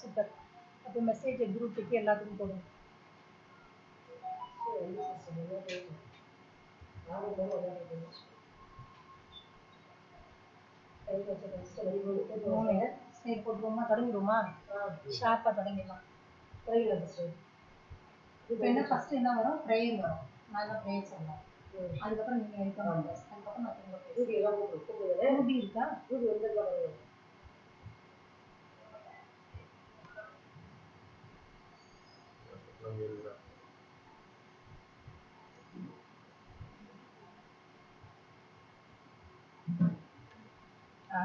Super. அப்போ message குரூப்புக்கு எல்லாத்துக்கும் போடும். சரி போட்டுருவோமா, தொடங்கிடுவோமா? ஷார்ப்பாக தொடங்கிடலாம். இப்போ என்ன ஃபர்ஸ்ட் என்ன வரும்? ப்ரேயர் வரும். நான் தான் ப்ரேயர் சொல்லலாம். அதுக்கப்புறம் நீங்கள் எடுக்கணும். அதுக்கப்புறம் நான் திரும்ப ரூபி இருக்கா? ரூபி வந்து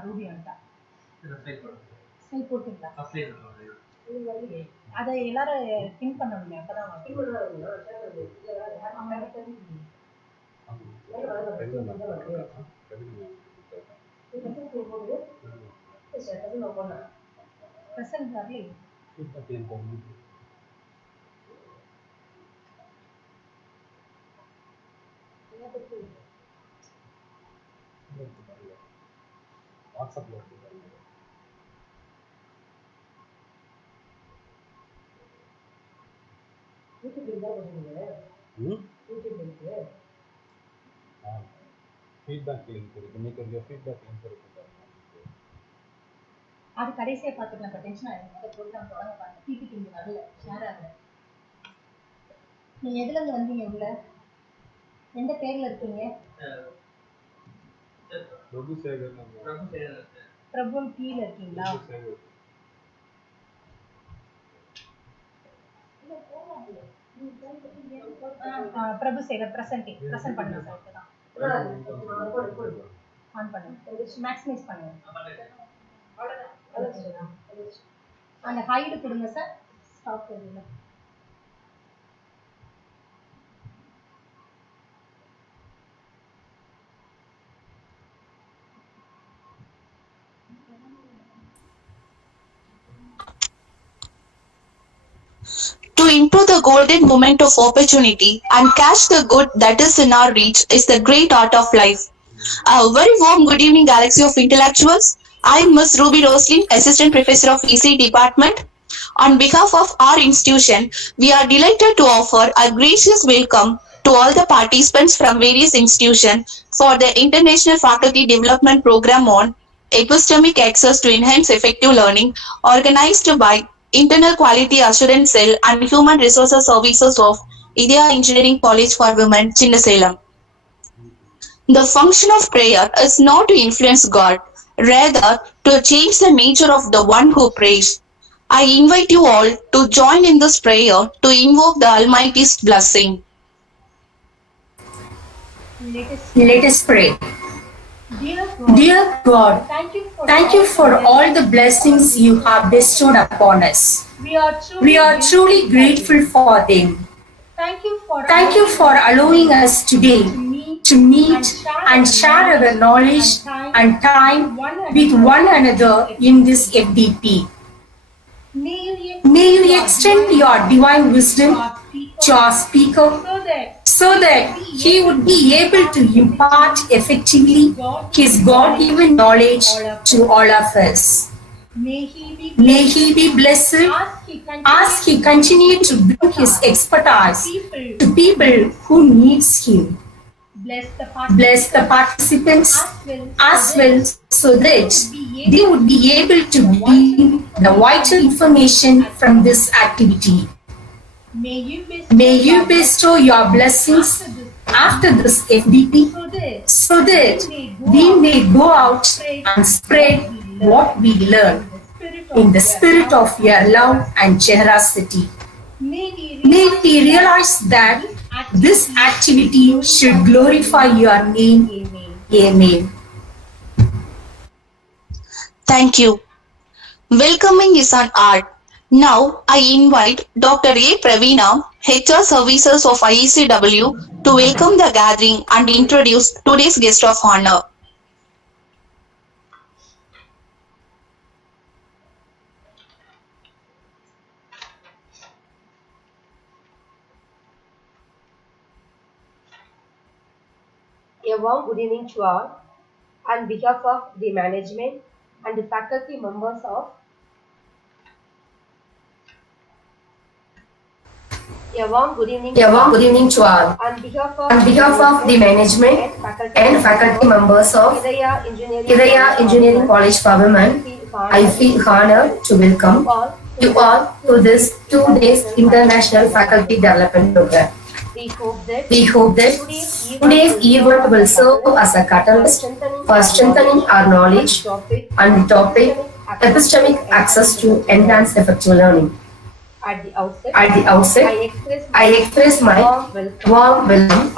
ரூபி வந்துட்டா. சைட் போட்டுங்களா? அதை எல்லாரும் பின் பண்ணணுமே, அப்பதான் பிரசன்ட் வரலையே. வாட்ஸ்அப்ல ஃபீட்பேக் லிங்க் இருக்கு. இன்னைக்கு ஒரு ஃபீட்பேக் லிங்க் இருக்கு. அது கடைசியா பார்த்துக்கலாம். இப்போ டென்ஷன் ஆகிடும். ப்ரோக்ராம் தொடங்க பாருங்க. பிபிடி இங்கே வரல, ஷேர் ஆகல. நீங்கள் எதுலேருந்து வந்தீங்க? உள்ள எந்த பேரில் இருக்கீங்க? பிரபுன் கீழே இருக்கீங்களா? பிரபுசேகர் பிரசன்ட் பண்ணுங்க சார். ஆன் பண்ணுங்க, மேக்ஸிமைஸ் பண்ணுங்க. அந்த ஹைடு கொடுங்க சார். ஸ்டாப் பண்ணுங்க. To improve the golden moment of opportunity and catch the good that is in our reach is the great art of life. A very warm good evening, Galaxy of Intellectuals. I am Ms. Ruby Roslin, Assistant Professor of EC Department. On behalf of our institution, we are delighted to offer a gracious welcome to all the participants from various institutions for the International Faculty Development Program on Epistemic Access to Enhance Effective Learning, organized by Internal Quality Assurance Cell and Human Resources Services of Idhaya Engineering College for Women, Chinnasalem. The function of prayer is not to influence God, rather to change the nature of the one who prays. I invite you all to join in this prayer to invoke the Almighty's blessing. Let us pray. Dear God, thank you for all the blessings you have bestowed upon us. We are truly grateful for them. Thank you for allowing us today to meet and share our knowledge and time with one another in this FDP. May you extend your divine wisdom to our speaker so that he would be able to impart effectively his God-given knowledge to all of us. May he be blessed as he continues to bring his expertise to people who needs him. Bless the participants as well so that they would be able to glean the vital information from this activity. May you bestow your blessings after this FDP so that we may go out and spread what we learn in the spirit of your love and generosity. May we realize that this activity should glorify your name. Amen. Thank you. Welcoming is an art. Now, I invite Dr. A. Praveena, HR Services of IECW, to welcome the gathering and introduce today's guest of honor. A warm good evening to all. On behalf of the management and the faculty members of A warm good evening to all. On behalf of the management and faculty members of Idhaya Engineering College for Women, I feel honored to welcome you all to this 2 days International Faculty Development Program. We hope that today's event will serve as a catalyst for strengthening our knowledge on the topic epistemic access to enhance effective learning. At the outset, I express my warm welcome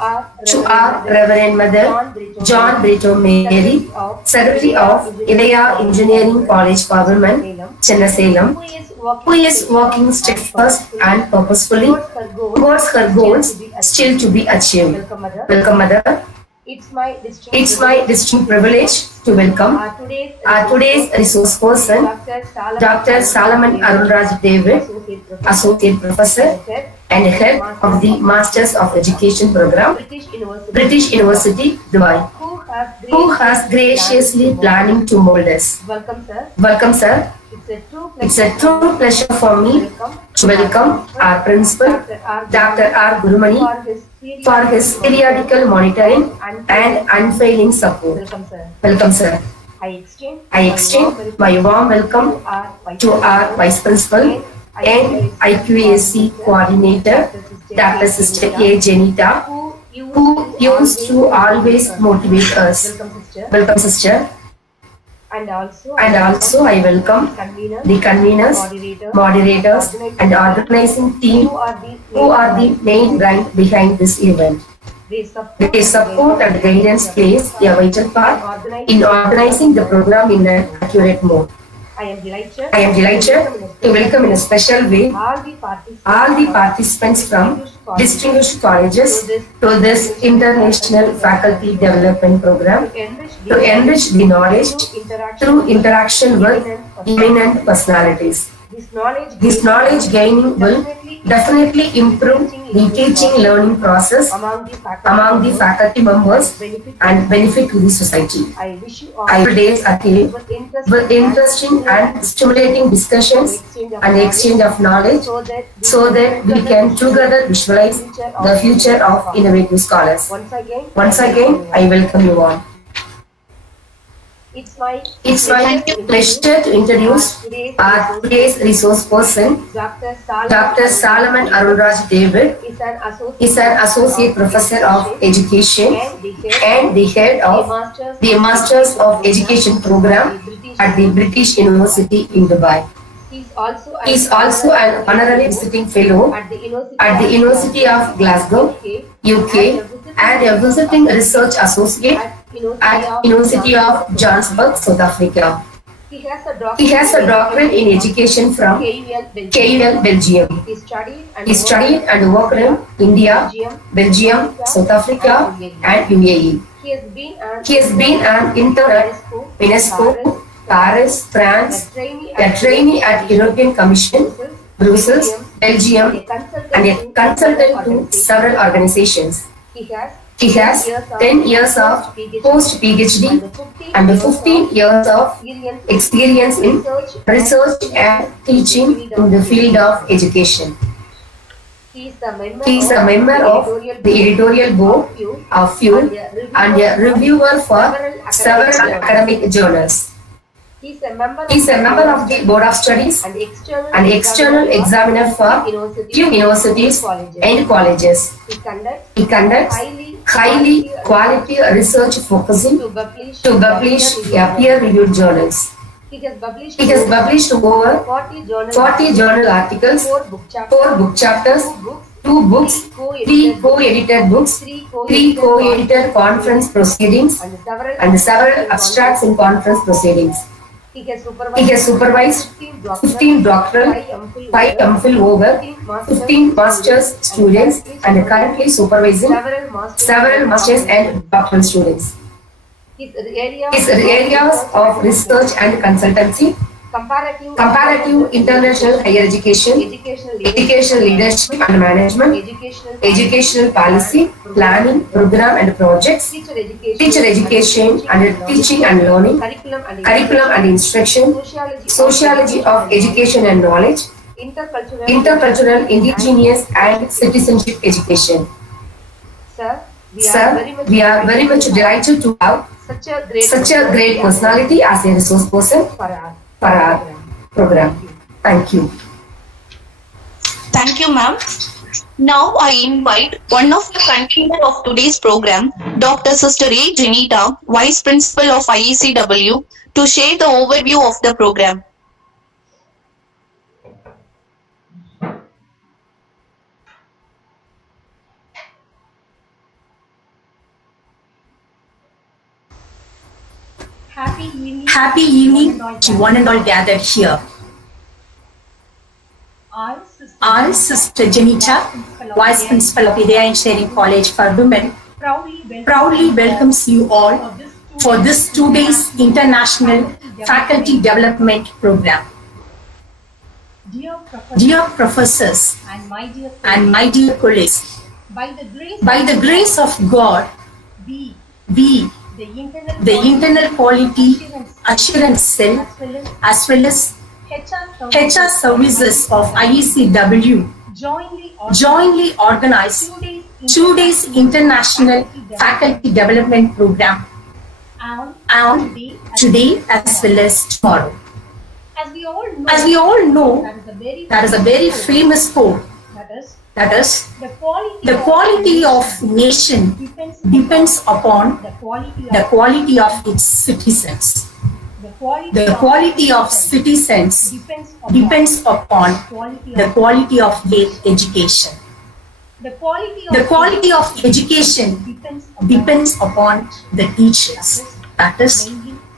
to our Reverend Mother John Brito Mary, Secretary of Idhaya Engineering College for Women, Chinnasalem, who is working steadfast and purposefully towards her goals still to be achieved. Welcome, Mother. It's my distinct privilege to welcome our today's resource person, Dr. Solomon Arulraj David, Associate Professor and Head of the Masters of Education Program, British University, Dubai, who has graciously planning to mold us. Welcome, sir. It's a true pleasure for me to welcome our principal, Dr. R. Gurumani, for his periodical monitoring and unfailing support. Welcome, sir. I extend my warm welcome to our Vice Principal and IQAC Coordinator, Dr. Sister A. Janita, who used to always motivate us. Welcome, sister. And also I welcome the conveners, moderators, and organizing team who are the main brain behind this event. Their support and guidance plays a vital part in organizing the program in an accurate mode. I am delighted to welcome in a special way all the participants from distinguished colleges to this International Faculty Development Program to enrich the knowledge through interaction with eminent personalities. This knowledge gaining will definitely improve the teaching learning process among the faculty members and benefit to the society. I wish you all I will days ahead with interesting and stimulating discussions and exchange of knowledge so that we can together visualize the future of innovative scholars. Once again, I welcome you all. It's my pleasure to introduce our today's resource person, Dr. Solomon Arulraj David, is an Associate Professor of Education and the Head of the Masters of Education Program at the British University in Dubai. He is also an Honorary Visiting Fellow at the University of Glasgow, UK, and a Visiting Research Associate at University of Johannesburg, South Africa. He has a doctorate in education from KUL, Belgium. He studied and worked in India, Belgium, South Africa, and UAE. He has been an intern at UNESCO, Paris, France, a trainee at European Commission, Brussels, Belgium, and a consultant to several organizations. He has 10 years of post-PhD and 15 years of experience in research and teaching in the field of education. He is a member of the editorial board of Fuel and a reviewer for several academic journals. He is a member of the Board of Studies and and external examiner for few universities and colleges. He He conducts highly quality research focusing to to publish peer-reviewed journals. He has published He has published over 40 journal articles, 4 book chapters, 2 books, 3 co-edited books, 3 co-edited conference proceedings, and several abstracts in conference proceedings. He has He has supervised 15 doctoral, 5 MPhil over 15 master's students, and currently supervising several master's and doctoral students. His His areas of research and consultancy: comparative international higher education, educational leadership and management, educational policy, planning, program and projects, teacher education and teaching and learning, curriculum and instruction, sociology of education and knowledge, intercultural, indigenous and citizenship education. Sir, we are very much delighted to have such a great personality as a resource person for our program. Thank you. Thank you, ma'am. Now I invite one of the convener of today's program, Dr. Sister A. Janita, Vice Principal of IECW, to share the overview of the program. Happy evening to one and all gathered here. I, Sister Janita, Vice Principal of Idhaya Engineering College for Women, proudly welcomes you all for this 2 days International Faculty Development Program. Dear professors and my dear colleagues, by the grace of God, we, the internal quality assurance cell as well as HR services of IECW jointly organized 2 days International Faculty Development Program on today as well as tomorrow. As we all know, that is a very famous quote. That is, the quality of nation depends upon the quality of its citizens. The quality of citizens depends upon the quality of their education. The quality of education depends upon the teachers, that is,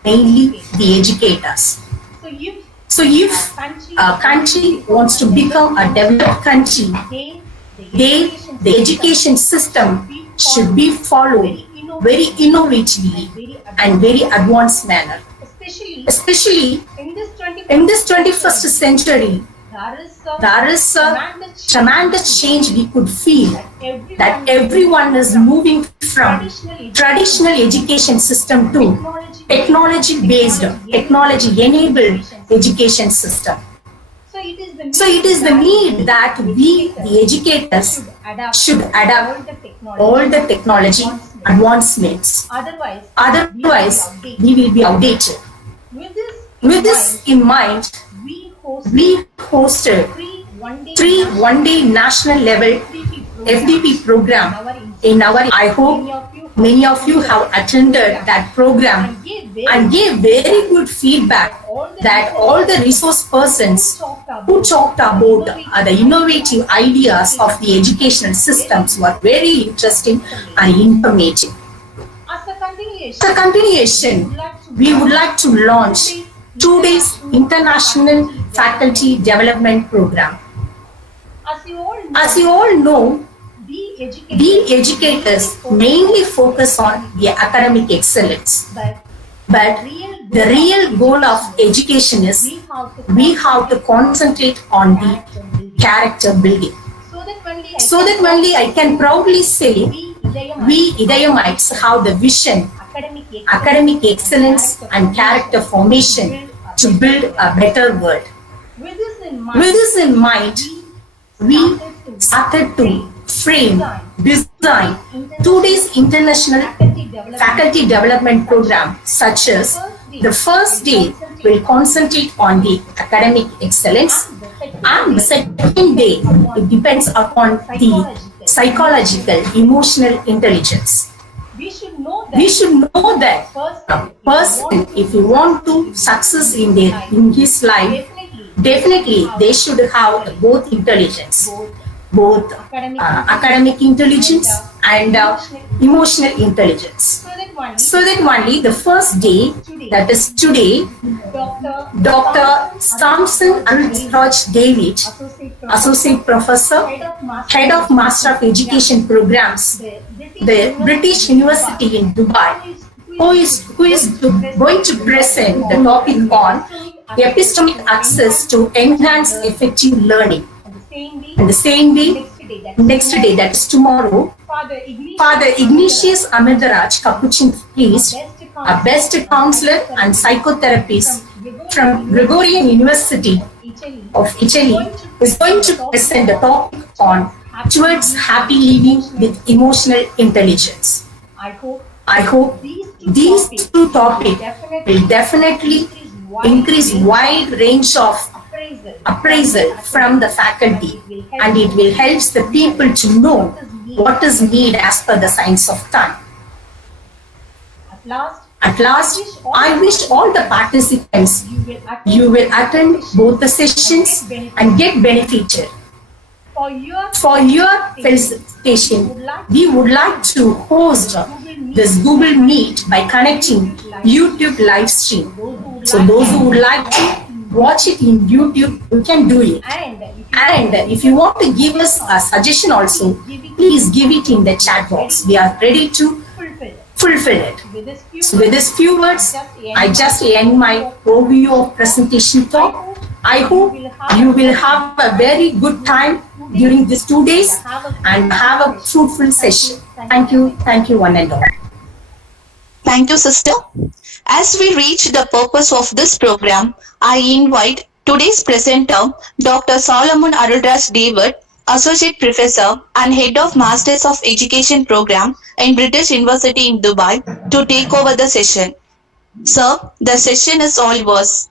mainly the educators. So if a country wants to become a developed country, the education system should be followed very innovatively and very advanced manner. Especially in this 21st century, there is a tremendous change we could feel that everyone is moving from traditional education system to technology-based, technology-enabled education system. So it is the need that we, the educators, should adapt all the technology advancements. Otherwise, we will be outdated. With this in mind, we hosted 3 one-day national level FDP program in our. I hope many of you have attended that program and gave very good feedback that all the resource persons who talked about the innovative ideas of the educational systems were very interesting and informative. As a continuation, we would like to launch 2 days International Faculty Development Program. As you all know, we educators mainly focus on the academic excellence. But the real goal of education is we have to concentrate on the character building. So that only I can proudly say we Idhayamites have the vision, academic excellence and character formation to build a better world. With this in mind, we started to frame, design 2 days International Faculty Development Program, such as the first day will concentrate on the academic excellence, and the second day it depends upon the psychological, emotional intelligence. We should know that a person, if he want to success in his life, definitely they should have both intelligence, both academic intelligence and emotional intelligence. So that only the first day, that is today, Dr. Sampson Antraj David, Associate Professor, Head of Master of Education Programs, the British University in Dubai, who is going to present the topic on epistemic access to enhance effective learning. And the same day, next day, that is tomorrow, Father Ignatius Amidaraj Capuchin priest, a best counselor and psychotherapist from Gregorian University of Italy, is going to present the topic on towards happy living with emotional intelligence. I hope these two topics will definitely increase wide range of appraisal from the faculty, and it will help the people to know what is needed as per the science of time. At last, I wish all the participants you will attend both the sessions and get benefited. For your felicitation, we would like to host this Google Meet by connecting YouTube live stream. So those who would like to watch it in YouTube, you can do it. And if you want to give us a suggestion also, please give it in the chat box. We are ready to fulfill it. So with these few words, I just end my overview of presentation talk. I hope you will have a very good time during these 2 days and have a fruitful session. Thank you one and all. Thank you, sister. As we reach the purpose of this program, I invite today's presenter, Dr. Solomon Arulraj David, Associate Professor and Head of Masters of Education Program in British University in Dubai, to take over the session. Sir, the session is all yours.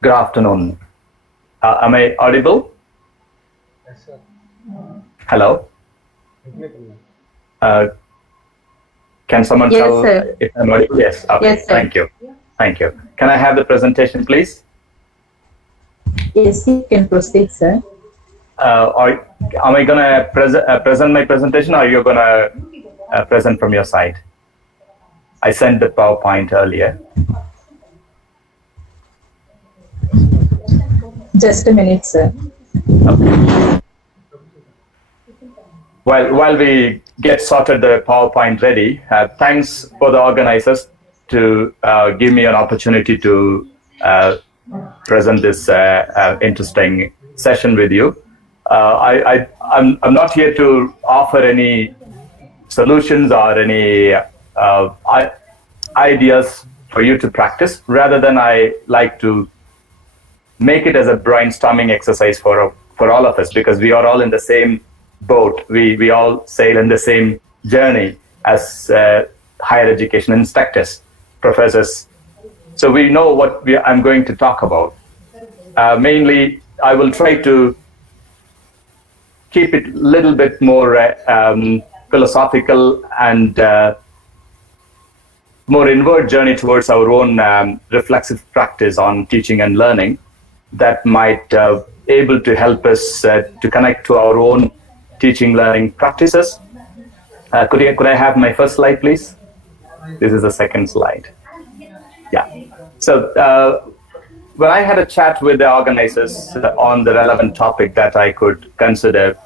Good afternoon. Am I audible? Yes, sir. Hello? Can someone Yes, tell sir. if I'm audible? Yes. Okay. Yes, sir. Thank you. Thank you. Can I have the presentation, please? Yes, you can proceed, sir. Or am I going to present my presentation, or you're going to present from your side? I sent the PowerPoint earlier. Just a minute, sir. Okay. While we get sorted the PowerPoint ready, thanks for the organizers to give me an opportunity to present this interesting session with you. I'm not here to offer any solutions or any ideas for you to practice. Rather than I like to make it as a brainstorming exercise for all of us, because we are all in the same boat. We all sail in the same journey as higher education instructors, professors. So we know what I'm going to talk about. Mainly, I will try to keep it a little bit more philosophical and more inward journey towards our own reflexive practice on teaching and learning that might able to help us to connect to our own teaching learning practices. Could I have my first slide, please? This is the second slide. Yeah. So when I had a chat with the organizers on the relevant topic that I could consider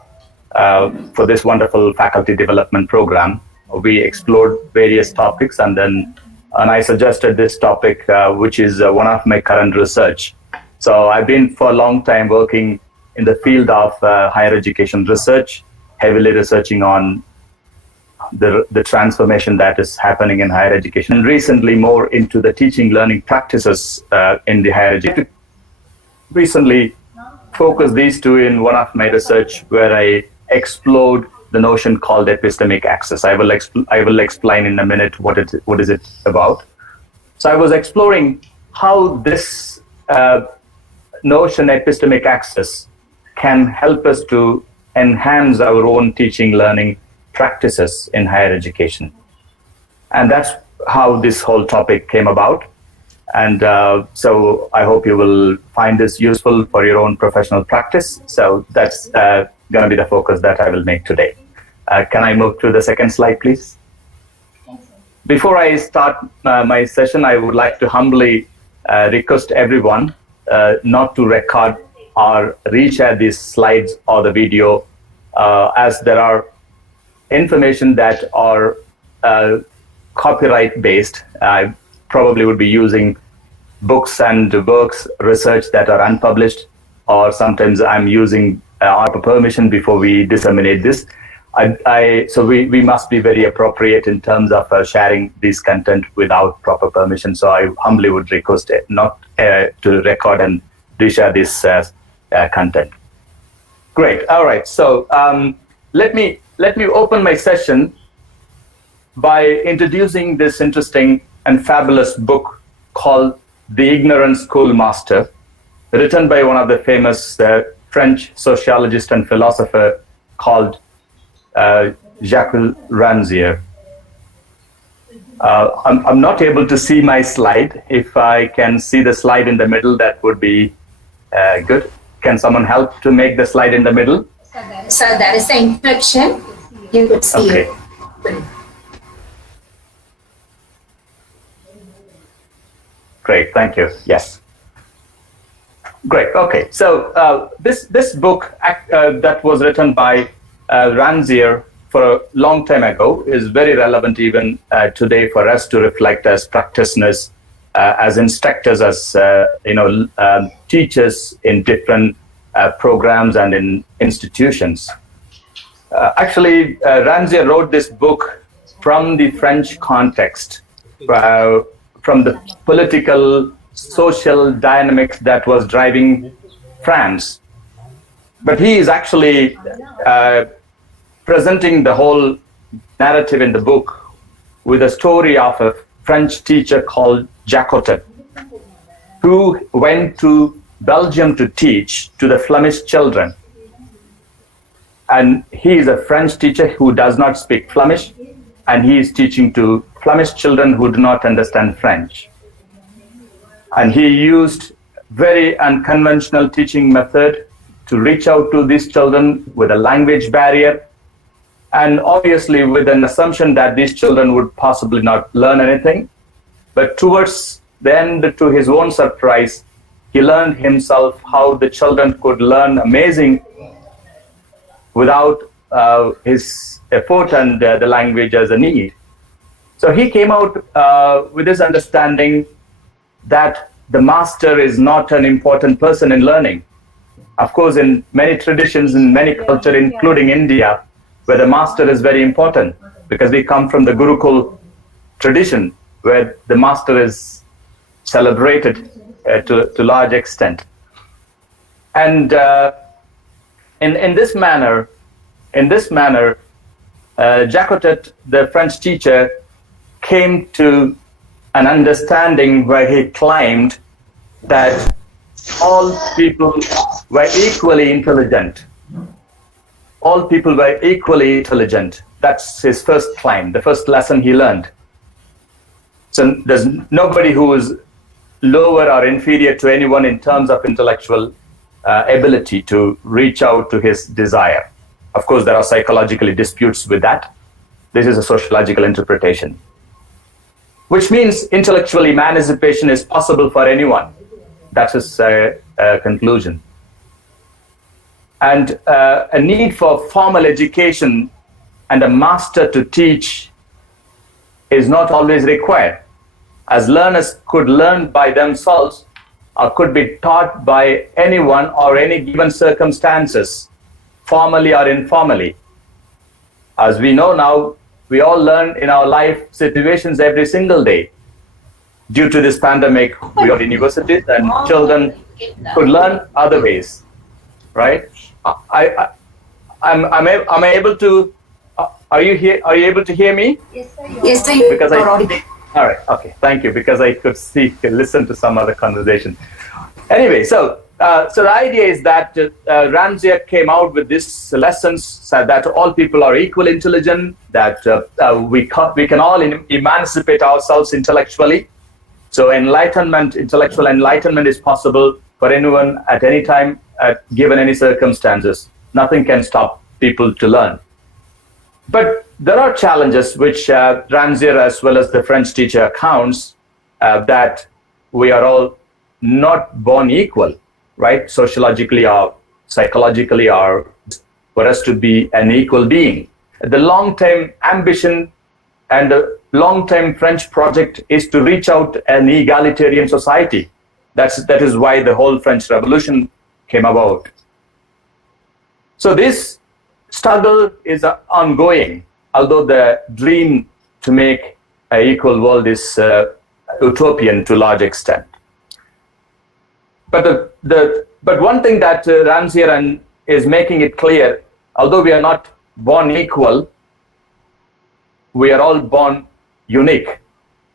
for this wonderful faculty development program, we explored various topics, and I suggested this topic, which is one of my current research. So I've been for a long time working in the field of higher education research, heavily researching on the transformation that is happening in higher education, and recently more into the teaching learning practices in the higher education. Recently focused these two in one of my research, where I explored the notion called epistemic access. I will explain in a minute what is it about. So I was exploring how this notion, epistemic access, can help us to enhance our own teaching learning practices in higher education. And that's how this whole topic came about. And so I hope you will find this useful for your own professional practice. So that's going to be the focus that I will make today. Can I move to the second slide, please? Before I start my session, I would like to humbly request everyone not to record or reshare these slides or the video, as there are information that are copyright based. I probably would be using books and works, research that are unpublished, or sometimes I'm using our permission before we disseminate this. So we must be very appropriate in terms of sharing this content without proper permission. So I humbly would request it not to record and reshare this content. Great. All right. So let me open my session by introducing this interesting and fabulous book called The Ignorant Schoolmaster, written by one of the famous French sociologist and philosopher called Jacques Rancière. I'm not able to see my slide. If I can see the slide in the middle, that would be good. Can someone help to make the slide in the middle? So that is the introduction. You could see Okay. it. Great, thank you. Yes. Great. Okay. So this book that was written by Rancière for a long time ago is very relevant even today for us to reflect as practitioners, as instructors, as teachers in different programs and in institutions. Actually, Rancière wrote this book from the French context, from the political, social dynamics that was driving France. But he is actually presenting the whole narrative in the book with a story of a French teacher called Jacotet, who went to Belgium to teach to the Flemish children. And he is a French teacher who does not speak Flemish, and he is teaching to Flemish children who do not understand French. And he used very unconventional teaching method to reach out to these children with a language barrier, and obviously with an assumption that these children would possibly not learn anything. But towards the end, to his own surprise, he learned himself how the children could learn amazing without his effort and the language as a need. So he came out with this understanding that the master is not an important person in learning. Of course, in many traditions, in many cultures, including India, where the master is very important, because we come from the Gurukul tradition, where the master is celebrated to large extent. And in this manner, Jacotet, the French teacher, came to an understanding where he claimed that all people were equally intelligent. All people were equally intelligent. That's his first claim, the first lesson he learned. So there's nobody who is lower or inferior to anyone in terms of intellectual ability to reach out to his desire. Of course, there are psychologically disputes with that. This is a sociological interpretation, which means intellectual emancipation is possible for anyone. That's his conclusion. And a need for formal education and a master to teach is not always required, as learners could learn by themselves or could be taught by anyone or any given circumstances, formally or informally. As we know now, we all learn in our life situations every single day. Due to this pandemic, we are in universities and children could learn other ways, right? I'm able to Are you here? Are you able to hear me? Yes, sir. Yes, sir, you Because are audible. All right. Okay. Thank you. Because I could listen to some other conversation. Anyway, so the idea is that Ramsey came out with this lessons so that all people are equal intelligent, that we can all emancipate ourselves intellectually. So intellectual enlightenment is possible for anyone at any time, given any circumstances. Nothing can stop people to learn. But there are challenges which Ramsey as well as the French teacher accounts that we are all not born equal, right? Sociologically or psychologically, or for us to be an equal being. The long-term ambition and the long-term French project is to reach out an egalitarian society. That is why the whole French Revolution came about. So this struggle is ongoing, although the dream to make an equal world is utopian to a large extent. But one thing that Ramsey is making it clear, although we are not born equal, we are all born unique.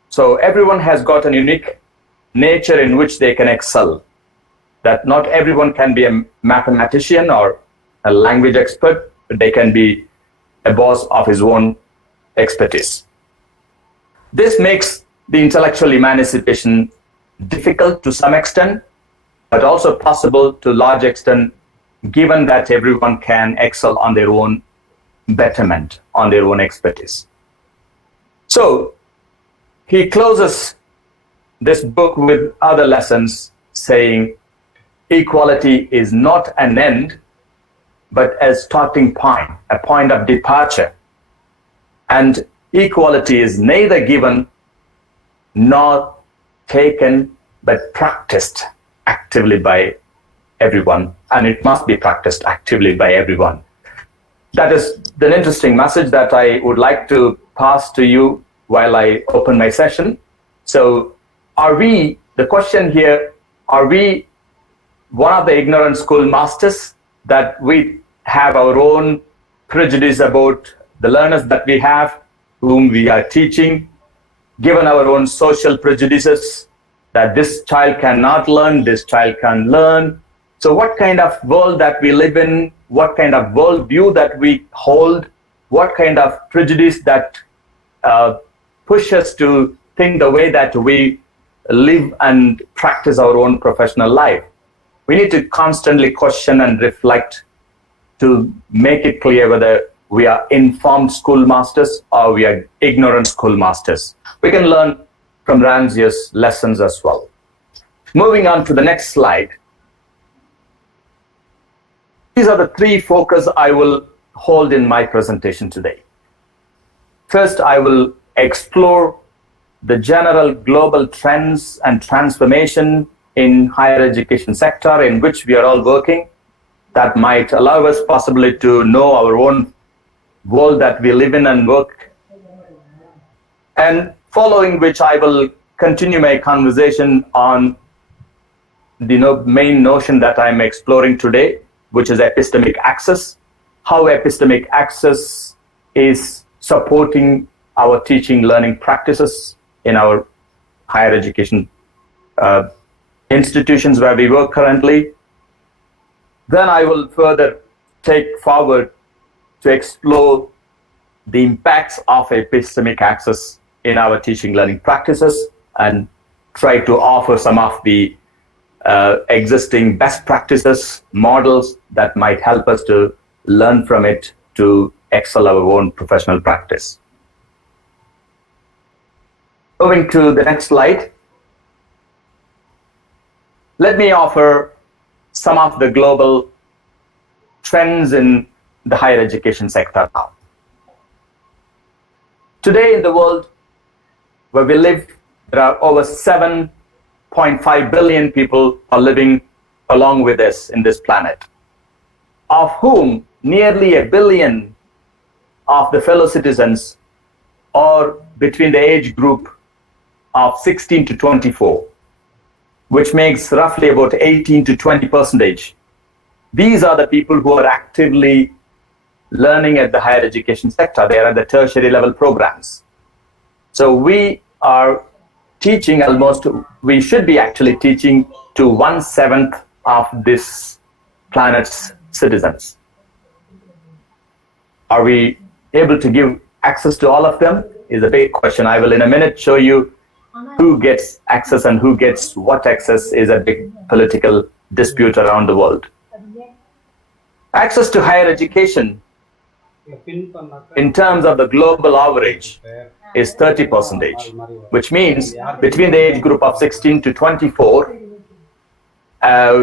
So everyone has got a unique nature in which they can excel. That not everyone can be a mathematician or a language expert, but they can be a boss of his own expertise. This makes the intellectual emancipation difficult to some extent, but also possible to a large extent, given that everyone can excel on their own betterment, on their own expertise. So he closes this book with other lessons saying, equality is not an end, but a starting point, a point of departure. And equality is neither given nor taken, but practiced actively by everyone. And it must be practiced actively by everyone. That is the interesting message that I would like to pass to you while I open my session. So the question here, are we one of the ignorant schoolmasters, that we have our own prejudice about the learners that we have, whom we are teaching, given our own social prejudices, that this child cannot learn, this child can learn. So what kind of world that we live in, what kind of worldview that we hold, what kind of prejudice that push us to think the way that we live and practice our own professional life. We need to constantly question and reflect to make it clear whether we are informed schoolmasters or we are ignorant schoolmasters. We can learn from Ramsey's lessons as well. Moving on to the next slide. These are the three focus I will hold in my presentation today. First, I will explore the general global trends and transformation in higher education sector in which we are all working, that might allow us possibly to know our own world that we live in and work. And following which I will continue my conversation on the main notion that I'm exploring today, which is epistemic access, how epistemic access is supporting our teaching learning practices in our higher education institutions where we work currently. Then I will further take forward to explore the impacts of epistemic access in our teaching learning practices and try to offer some of the existing best practices, models that might help us to learn from it to excel our own professional practice. Moving to the next slide. Let me offer some of the global trends in the higher education sector now. Today in the world where we live, there are over 7.5 billion people are living along with us in this planet, of whom nearly 1 billion of the fellow citizens are between the age group of 16 to 24, which makes roughly about 18 to 20%. These are the people who are actively learning at the higher education sector. They are at the tertiary level programs. So we are teaching we should be actually teaching to 1/7 of this planet's citizens. Are we able to give access to all of them is a big question. I will in a minute show you who gets access and who gets what access is a big political dispute around the world. Access to higher education in terms of the global average is 30%, which means between the age group of 16 to 24,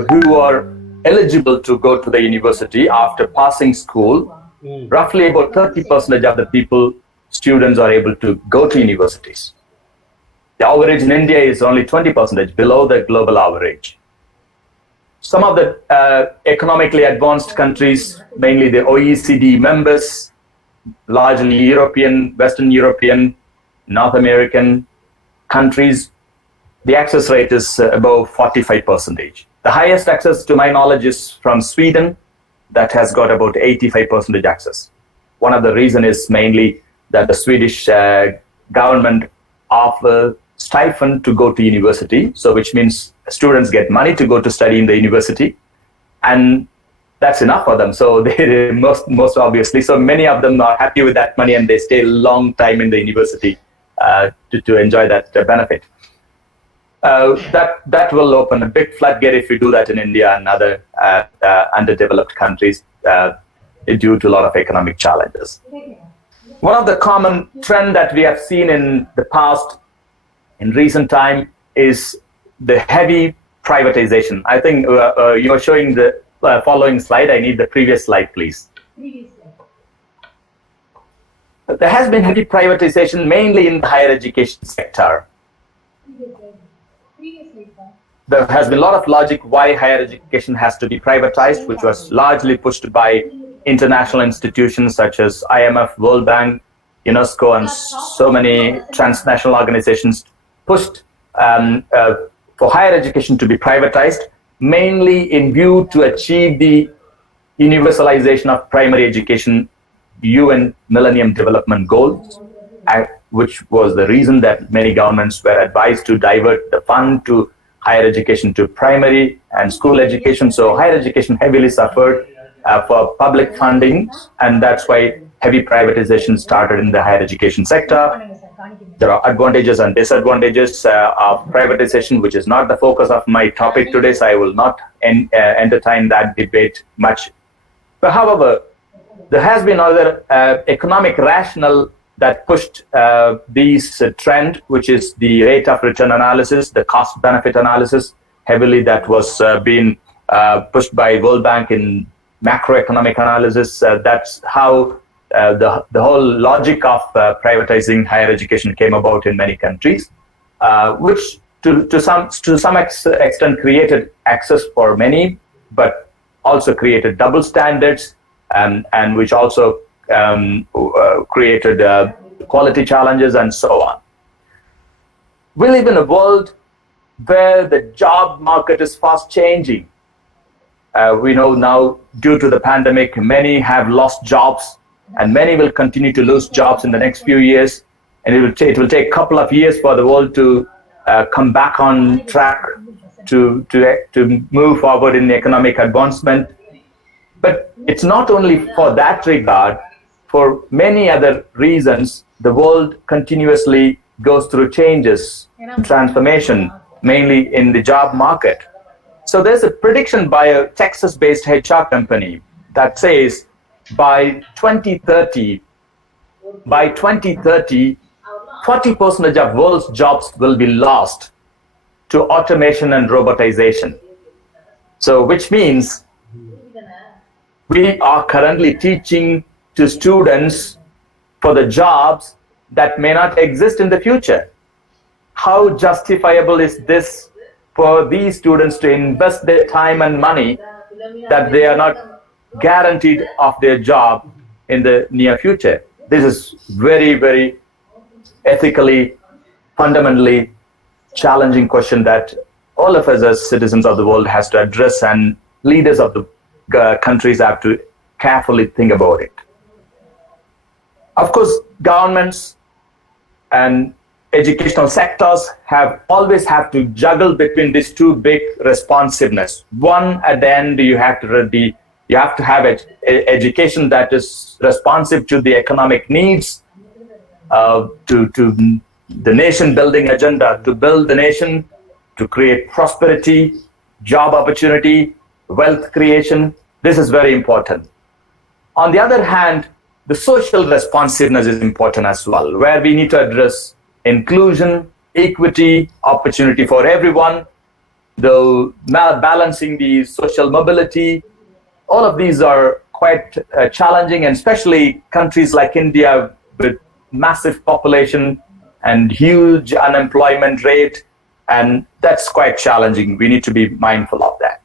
who are eligible to go to the university after passing school, roughly about 30% of the students are able to go to universities. The average in India is only 20%, below the global average. Some of the economically advanced countries, mainly the OECD members, largely European, Western European, North American countries, the access rate is above 45%. The highest access, to my knowledge, is from Sweden, that has got about 85% access. One of the reasons is mainly that the Swedish government offers stipend to go to university, so which means students get money to go to study in the university, and that's enough for them. So they most obviously, so many of them are happy with that money and they stay a long time in the university to enjoy that benefit. That will open a big floodgate if we do that in India and other underdeveloped countries due to a lot of economic challenges. One of the common trend that we have seen in the past, in recent time, is the heavy privatization. I think you are showing the following slide. I need the previous slide, please. There has been heavy privatization mainly in the higher education sector. There has been a lot of logic why higher education has to be privatized, which was largely pushed by international institutions such as IMF, World Bank, UNESCO, and so many transnational organizations pushed for higher education to be privatized, mainly in view to achieve the universalization of primary education UN Millennium Development Goals, which was the reason that many governments were advised to divert the fund to higher education, to primary and school education. So higher education heavily suffered for public funding, and that's why heavy privatization started in the higher education sector. There are advantages and disadvantages of privatization, which is not the focus of my topic today, so I will not entertain that debate much. But however, there has been other economic rationale that pushed these trend, which is the rate of return analysis, the cost benefit analysis, heavily that was being pushed by World Bank in macroeconomic analysis. That's how the whole logic of privatizing higher education came about in many countries, which to some extent created access for many, but also created double standards, and which also created quality challenges and so on. We live in a world where the job market is fast changing. We know now, due to the pandemic, many have lost jobs, and many will continue to lose jobs in the next few years. And it will take a couple of years for the world to come back on track to move forward in economic advancement. But it's not only for that regard. For many other reasons, the world continuously goes through changes, transformation, mainly in the job market. So there's a prediction by a Texas-based HR company that says by 2030, 40% of world's jobs will be lost to automation and robotization. So which means we are currently teaching to students for the jobs that may not exist in the future. How justifiable is this for these students to invest their time and money that they are not guaranteed of their job in the near future? This is very, very ethically, fundamentally challenging question that all of us as citizens of the world has to address, and leaders of the countries have to carefully think about it. Of course, governments and educational sectors have always have to juggle between these two big responsiveness. One, at the end, you have to have education that is responsive to the economic needs, to the nation building agenda, to build the nation, to create prosperity, job opportunity, wealth creation. This is very important. On the other hand, the social responsiveness is important as well, where we need to address inclusion, equity, opportunity for everyone, the balancing the social mobility. All of these are quite challenging, and especially countries like India with massive population and huge unemployment rate, and that's quite challenging. We need to be mindful of that.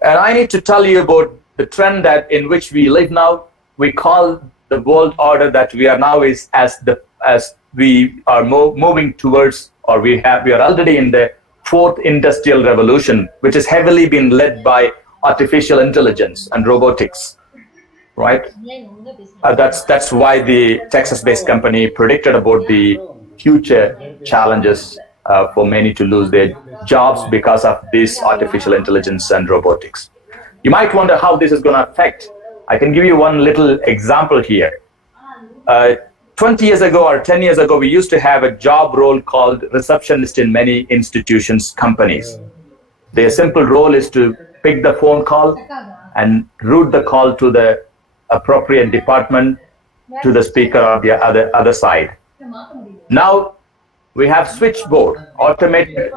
And I need to tell you about the trend that in which we live now. We call the world order that we are now is as we are moving towards, or we are already in the fourth industrial revolution, which has heavily been led by artificial intelligence and robotics, right? That's why the Texas-based company predicted about the future challenges for many to lose their jobs because of this artificial intelligence and robotics. You might wonder how this is going to affect. I can give you one little example here. 20 years ago or 10 years ago, we used to have a job role called receptionist in many institutions, companies. Their simple role is to pick the phone call and route the call to the appropriate department, to the speaker on the other side. Now we have switchboard, automated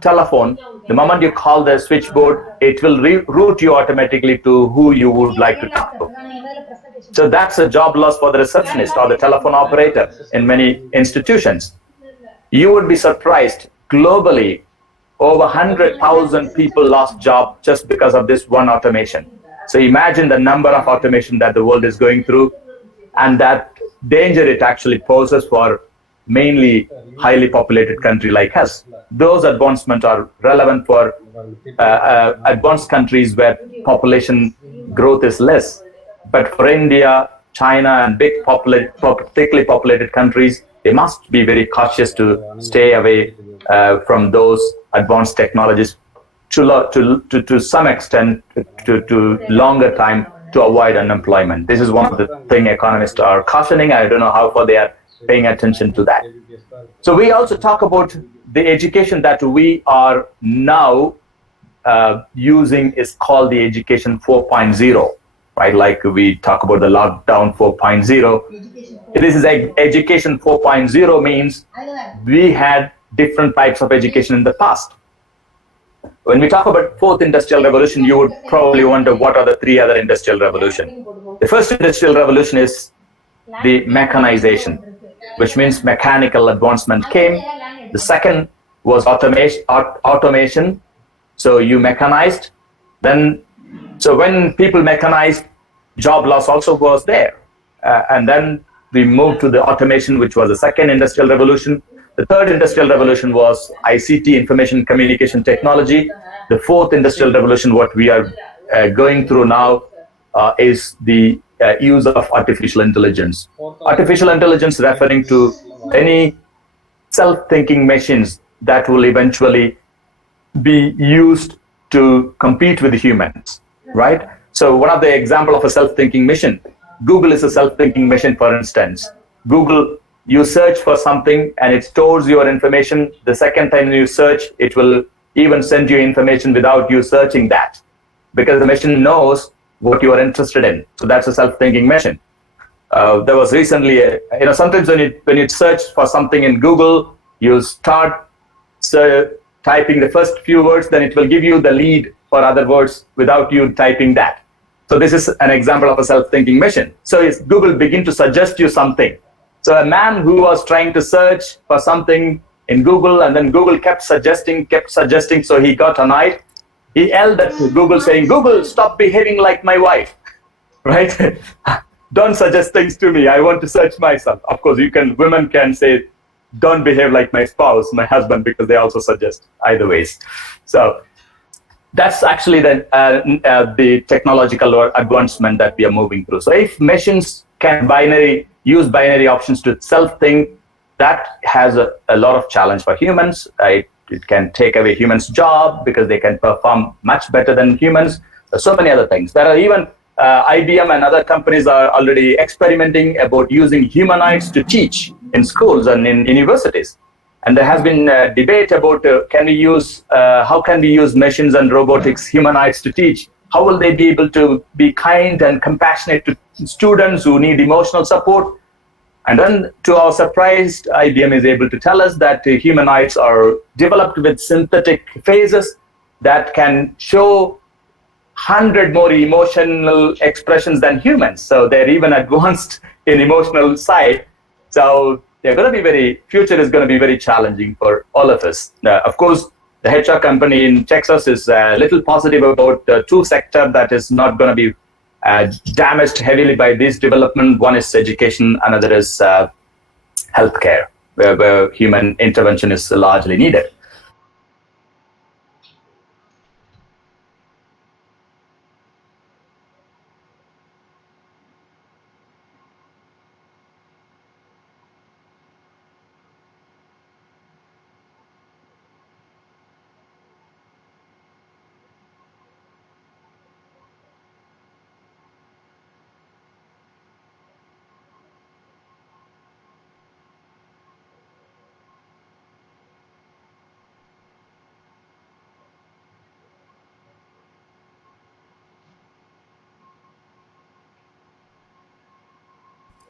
telephone. The moment you call the switchboard, it will route you automatically to who you would like to talk to. So that's a job loss for the receptionist or the telephone operator in many institutions. You would be surprised, globally, over 100,000 people lost job just because of this one automation. So imagine the number of automation that the world is going through, and that danger it actually poses for mainly highly populated country like us. Those advancements are relevant for advanced countries where population growth is less. But for India, China, and big thickly populated countries, they must be very cautious to stay away from those advanced technologies to some extent, to longer time, to avoid unemployment. This is one of the things economists are cautioning. I don't know how far they are paying attention to that. So we also talk about the education that we are now using is called the education 4.0, right? Like we talk about the lockdown 4.0. This is education 4.0 means we had different types of education in the past. When we talk about fourth industrial revolution, you would probably wonder what are the three other industrial revolutions. The first industrial revolution is the mechanization, which means mechanical advancement came. The second was automation. So you mechanized. So when people mechanized, job loss also was there. And then we moved to the automation, which was the second industrial revolution. The third industrial revolution was ICT, information communication technology. The fourth industrial revolution, what we are going through now, is the use of artificial intelligence. Artificial intelligence referring to any self-thinking machines that will eventually be used to compete with humans, right? So one of the example of a self-thinking machine, Google is a self-thinking machine, for instance. Google, you search for something and it stores your information. The second time you search, it will even send you information without you searching that, because the machine knows what you are interested in. So that's a self-thinking machine. There was recently, sometimes when you search for something in Google, you start typing the first few words, then it will give you the lead for other words without you typing that. So this is an example of a self-thinking machine. So it's Google begin to suggest you something. So a man who was trying to search for something in Google, and then Google kept suggesting, so he got annoyed. He yelled at Google saying, "Google, stop behaving like my wife," right? Don't suggest things to me. I want to search myself. Of course, women can say, "Don't behave like my spouse, my husband," because they also suggest either ways. So that's actually the technological advancement that we are moving through. So if machines can use binary options to self-think, that has a lot of challenge for humans. It can take away humans' job because they can perform much better than humans. So many other things. There are even IBM and other companies are already experimenting about using humanoids to teach in schools and in universities. And there has been a debate about how can we use machines and robotics, humanoids to teach? How will they be able to be kind and compassionate to students who need emotional support? And then, to our surprise, IBM is able to tell us that humanoids are developed with synthetic phases that can show 100 more emotional expressions than humans. So they're even advanced in emotional side. So future is going to be very challenging for all of us. Of course, the HR company in Texas is a little positive about the two sector that is not going to be damaged heavily by this development. One is education, another is healthcare, where human intervention is largely needed.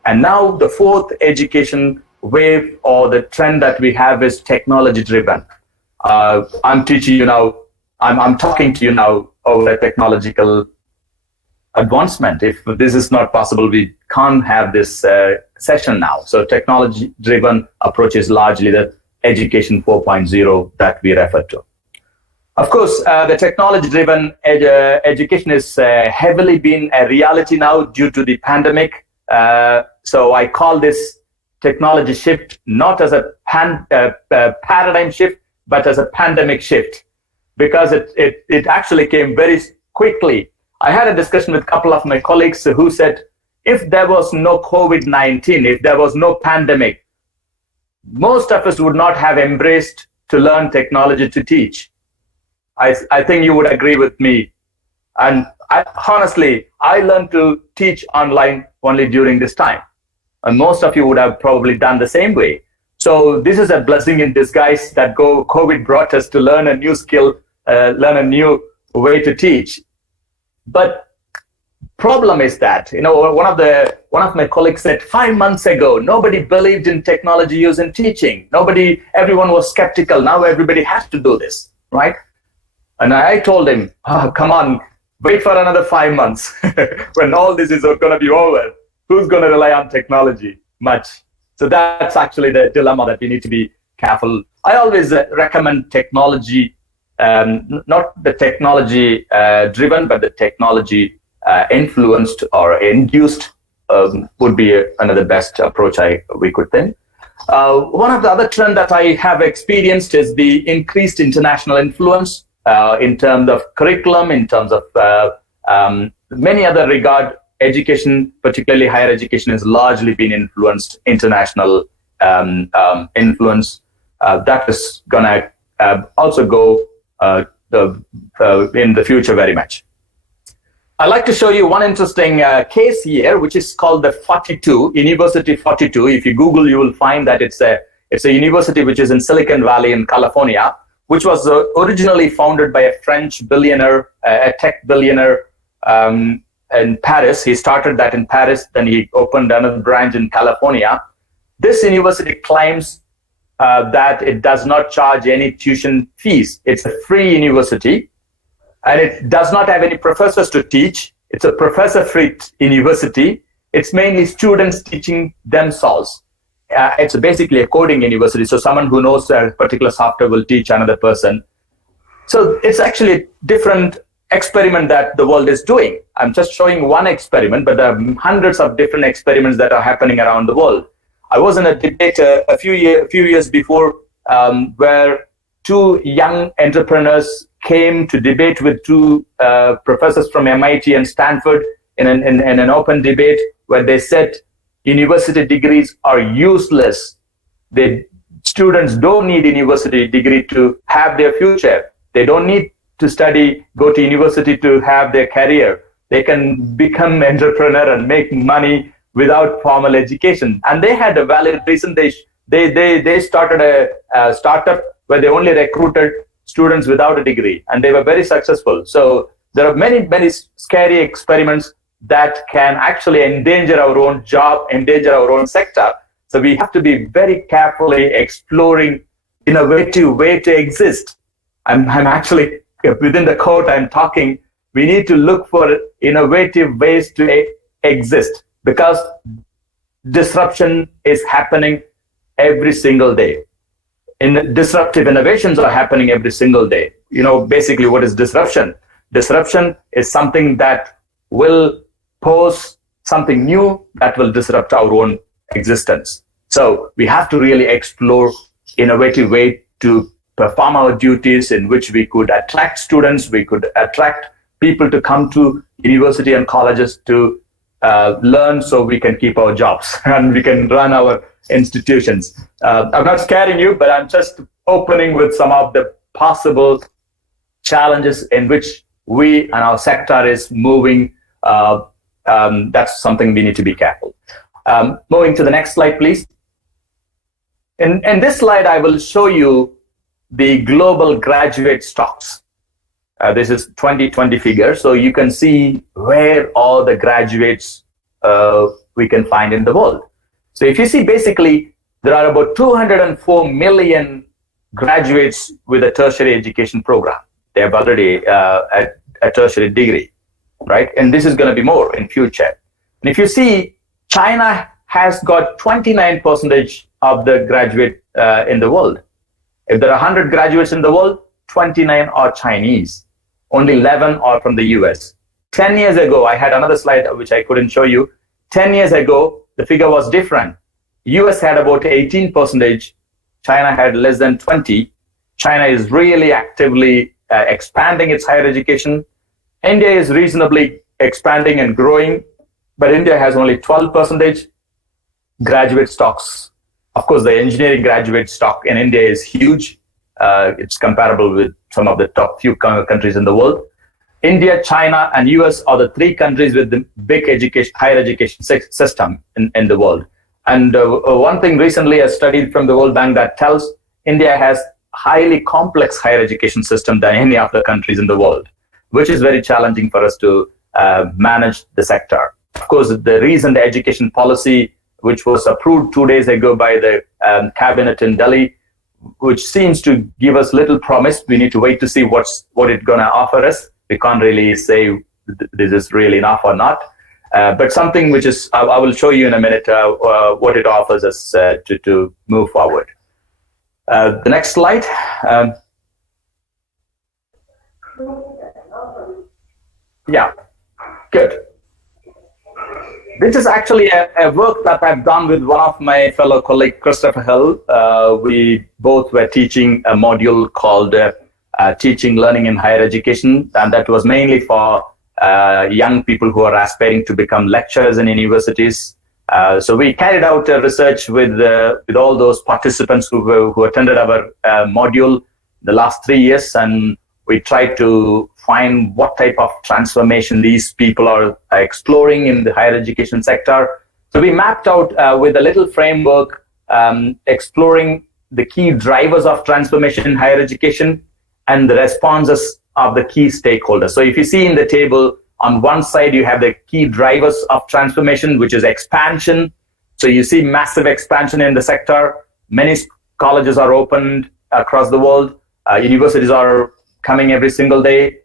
And now the fourth education wave or the trend that we have is technology driven. I'm teaching you now, I'm talking to you now over a technological advancement. If this is not possible, we can't have this session now. So technology driven approach is largely the education 4.0 that we refer to. Of course, the technology-driven education is heavily been a reality now due to the pandemic. So I call this technology shift not as a paradigm shift, but as a pandemic shift, because it actually came very quickly. I had a discussion with a couple of my colleagues who said, if there was no COVID-19, if there was no pandemic, most of us would not have embraced to learn technology to teach. I think you would agree with me. And honestly, I learned to teach online only during this time. And most of you would have probably done the same way. So this is a blessing in disguise that COVID brought us to learn a new skill, learn a new way to teach. But problem is that, one of my colleagues said 5 months ago, nobody believed in technology use in teaching. Everyone was skeptical. Now everybody has to do this, right? And I told him, come on, wait for another 5 months. When all this is going to be over, who's going to rely on technology much? So that's actually the dilemma that we need to be careful. I always recommend technology, not the technology driven, but the technology influenced or induced would be another best approach we could think. One of the other trends that I have experienced is the increased international influence in terms of curriculum, in terms of many other regard. Education, particularly higher education, has largely been influenced, international influence. That is going to also go in the future very much. I'd like to show you one interesting case here, which is called the 42, University 42. If you Google, you will find that it's a university which is in Silicon Valley in California, which was originally founded by a French billionaire, a tech billionaire, in Paris. He started that in Paris, then he opened another branch in California. This university claims that it does not charge any tuition fees. It's a free university, and it does not have any professors to teach. It's a professor-free university. It's mainly students teaching themselves. It's basically a coding university, so someone who knows a particular software will teach another person. So it's actually a different experiment that the world is doing. I'm just showing one experiment, but there are hundreds of different experiments that are happening around the world. I was in a debate a few years before where two young entrepreneurs came to debate with two professors from MIT and Stanford in an open debate where they said university degrees are useless. Students don't need university degree to have their future. They don't need to go to university to have their career. They can become entrepreneur and make money without formal education. And they had a valid reason. They started a startup where they only recruited students without a degree, and they were very successful. So there are many, many scary experiments that can actually endanger our own job, endanger our own sector. So we have to be very carefully exploring innovative way to exist. I'm actually, within the quote I'm talking, we need to look for innovative ways to exist, because disruption is happening every single day. Disruptive innovations are happening every single day. Basically, what is disruption? Disruption is something that will pose something new that will disrupt our own existence. So we have to really explore innovative way to perform our duties, in which we could attract students, we could attract people to come to university and colleges to learn, so we can keep our jobs and we can run our institutions. I'm not scaring you, but I'm just opening with some of the possible challenges in which we and our sector is moving. That's something we need to be careful. Moving to the next slide, please. In this slide, I will show you the global graduate stocks. This is 2020 figure, so you can see where all the graduates we can find in the world. So if you see, basically, there are about 204 million graduates with a tertiary education program. They have already a tertiary degree, right? And this is going to be more in future. And if you see, China has got 29% of the graduate in the world. If there are 100 graduates in the world, 29 are Chinese. Only 11 are from the US. 10 years ago, I had another slide which I couldn't show you. 10 years ago, the figure was different. US had about 18%. China had less than 20. China is really actively expanding its higher education. India is reasonably expanding and growing, but India has only 12% graduate stocks. Of course, the engineering graduate stock in India is huge. It's comparable with some of the top few countries in the world. India, China, and US are the three countries with the big higher education system in the world. And one thing recently I studied from the World Bank that tells India has highly complex higher education system than any of the countries in the world, which is very challenging for us to manage the sector. Of course, the recent education policy, which was approved 2 days ago by the cabinet in Delhi, which seems to give us little promise. We need to wait to see what it's going to offer us. We can't really say this is really enough or not. But something which is, I will show you in a minute what it offers us to move forward. The next slide. Yeah, good. This is actually a work that I've done with one of my fellow colleague, Christopher Hill. We both were teaching a module called Teaching Learning in Higher Education, and that was mainly for young people who are aspiring to become lecturers in universities. So we carried out research with all those participants who attended our module the last 3 years, and we tried to find what type of transformation these people are exploring in the higher education sector. So we mapped out with a little framework, exploring the key drivers of transformation in higher education and the responses of the key stakeholders. So if you see in the table, on one side, you have the key drivers of transformation, which is expansion. So you see massive expansion in the sector. Many colleges are opened across the world. Universities are coming every single day.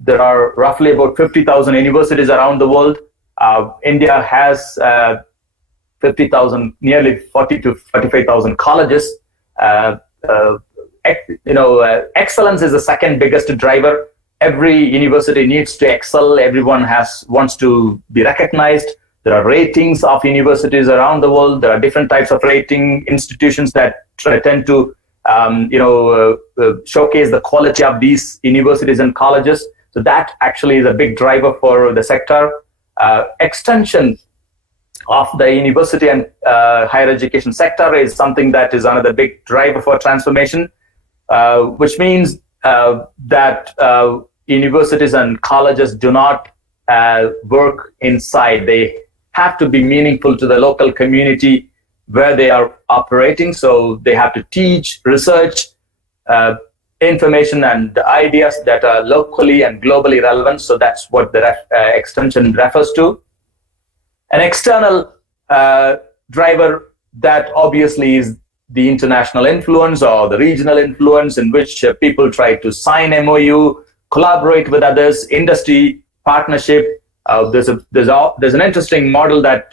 There are roughly about 50,000 universities around the world. India has 50,000, nearly 40 to 45,000 colleges. Excellence is the second biggest driver. Every university needs to excel. Everyone wants to be recognized. There are ratings of universities around the world. There are different types of rating institutions that tend to showcase the quality of these universities and colleges. So that actually is a big driver for the sector. extension of the university and higher education sector is something that is another big driver for transformation, which means that universities and colleges do not work inside. They have to be meaningful to the local community where they are operating. So they have to teach, research, information and ideas that are locally and globally relevant. So that's what the extension refers to. An external driver that obviously is the international influence or the regional influence, in which people try to sign MOU, collaborate with others, industry partnership. There's an interesting model that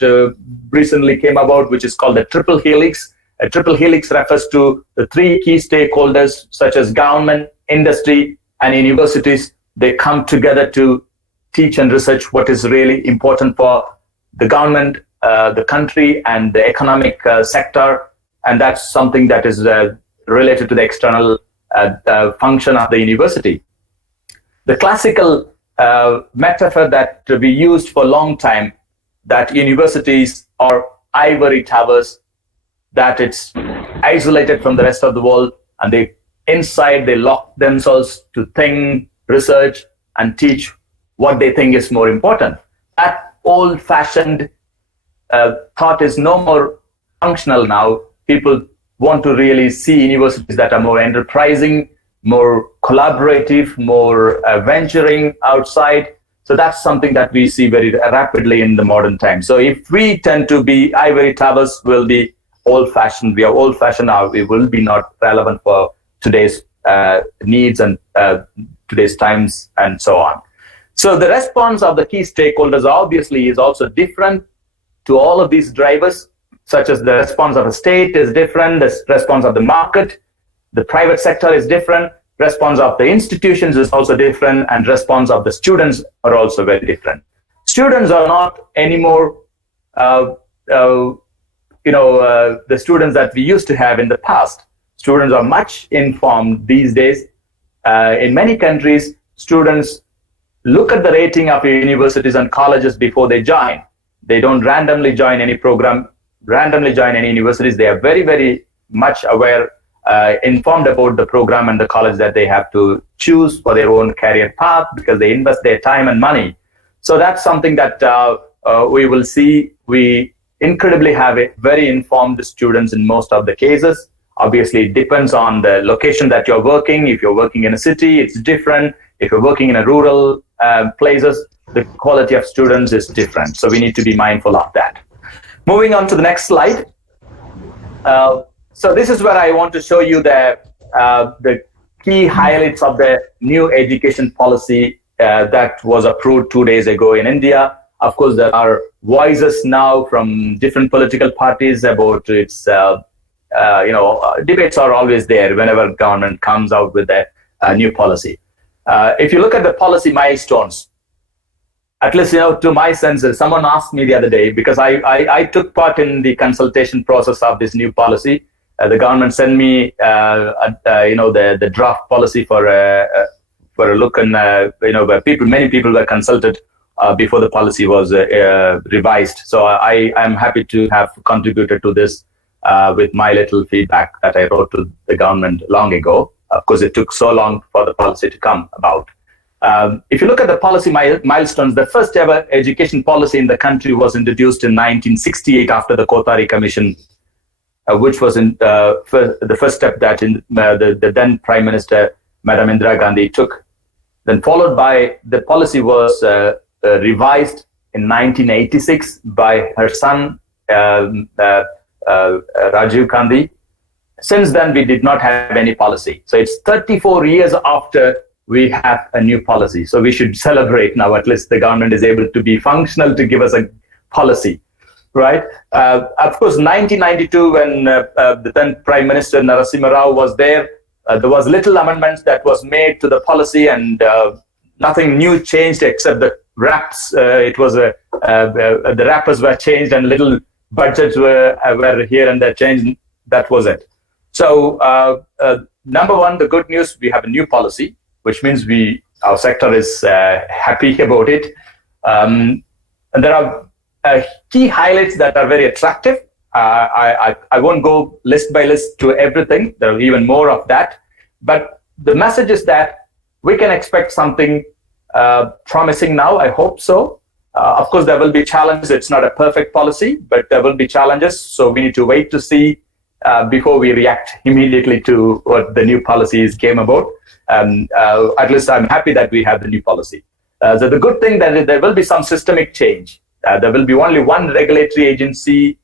recently came about, which is called the triple helix. A triple helix refers to the three key stakeholders, such as government, industry, and universities. They come together to teach and research what is really important for the government, the country, and the economic sector. And that's something that is related to the external function of the university. The classical metaphor that we used for a long time, that universities are ivory towers, that it's isolated from the rest of the world, and they lock themselves to think, research, and teach what they think is more important. That old-fashioned thought is no more functional now. People want to really see universities that are more enterprising, more collaborative, more venturing outside. So that's something that we see very rapidly in the modern time. So if we tend to be ivory towers, we'll be old-fashioned. We are old-fashioned now. We will be not relevant for today's needs and today's times and so on. So the response of the key stakeholders obviously is also different to all of these drivers, such as the response of the state is different, the response of the market, the private sector is different, response of the institutions is also different, and response of the students are also very different. Students are not anymore the students that we used to have in the past. Students are much informed these days. In many countries, students look at the rating of universities and colleges before they join. They don't randomly join any program, randomly join any universities. They are very, very much aware, informed about the program and the college that they have to choose for their own career path, because they invest their time and money. So that's something that we will see. We incredibly have very informed students in most of the cases. Obviously, it depends on the location that you're working. If you're working in a city, it's different. If you're working in a rural places, the quality of students is different. So we need to be mindful of that. Moving on to the next slide. So this is where I want to show you the key highlights of the new education policy that was approved 2 days ago in India. Of course, there are voices now from different political parties about its, debates are always there whenever government comes out with a new policy. If you look at the policy milestones, at least, to my sense, someone asked me the other day, because I took part in the consultation process of this new policy. The government sent me, the draft policy for a look, and where many people were consulted before the policy was revised. So I am happy to have contributed to this with my little feedback that I wrote to the government long ago. Of course, it took so long for the policy to come about. If you look at the policy milestones, the first ever education policy in the country was introduced in 1968 after the Kothari Commission, which was the first step that the then Prime Minister, Madam Indira Gandhi, took. Then followed by, the policy was revised in 1986 by her son, Rajiv Gandhi. Since then, we did not have any policy. So it's 34 years after we have a new policy. So we should celebrate now. At least the government is able to be functional to give us a policy, right? Of course, 1992, when the then Prime Minister Narasimha Rao was there was little amendments that was made to the policy, and nothing new changed except the wraps. It was the wrappers were changed and little budgets were here and there changed. That was it. So number one, the good news, we have a new policy, which means our sector is happy about it. there are key highlights that are very attractive. I won't go list by list to everything. There are even more of that. But the message is that we can expect something promising now. I hope so. Of course, there will be challenges. It's not a perfect policy, but there will be challenges. So we need to wait to see before we react immediately to what the new policies came about. At least I'm happy that we have the new policy. So the good thing that there will be some systemic change. There will be only one regulatory agency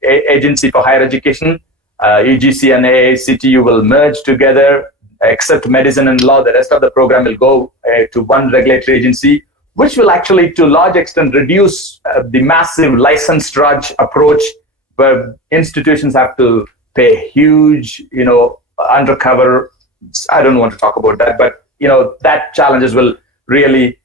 for higher education. EGC and AICTU will merge together. Except medicine and law, the rest of the program will go to one regulatory agency, which will actually, to a large extent, reduce the massive license drudge approach, where institutions have to pay huge, undercover. I don't want to talk about that, but that challenges will really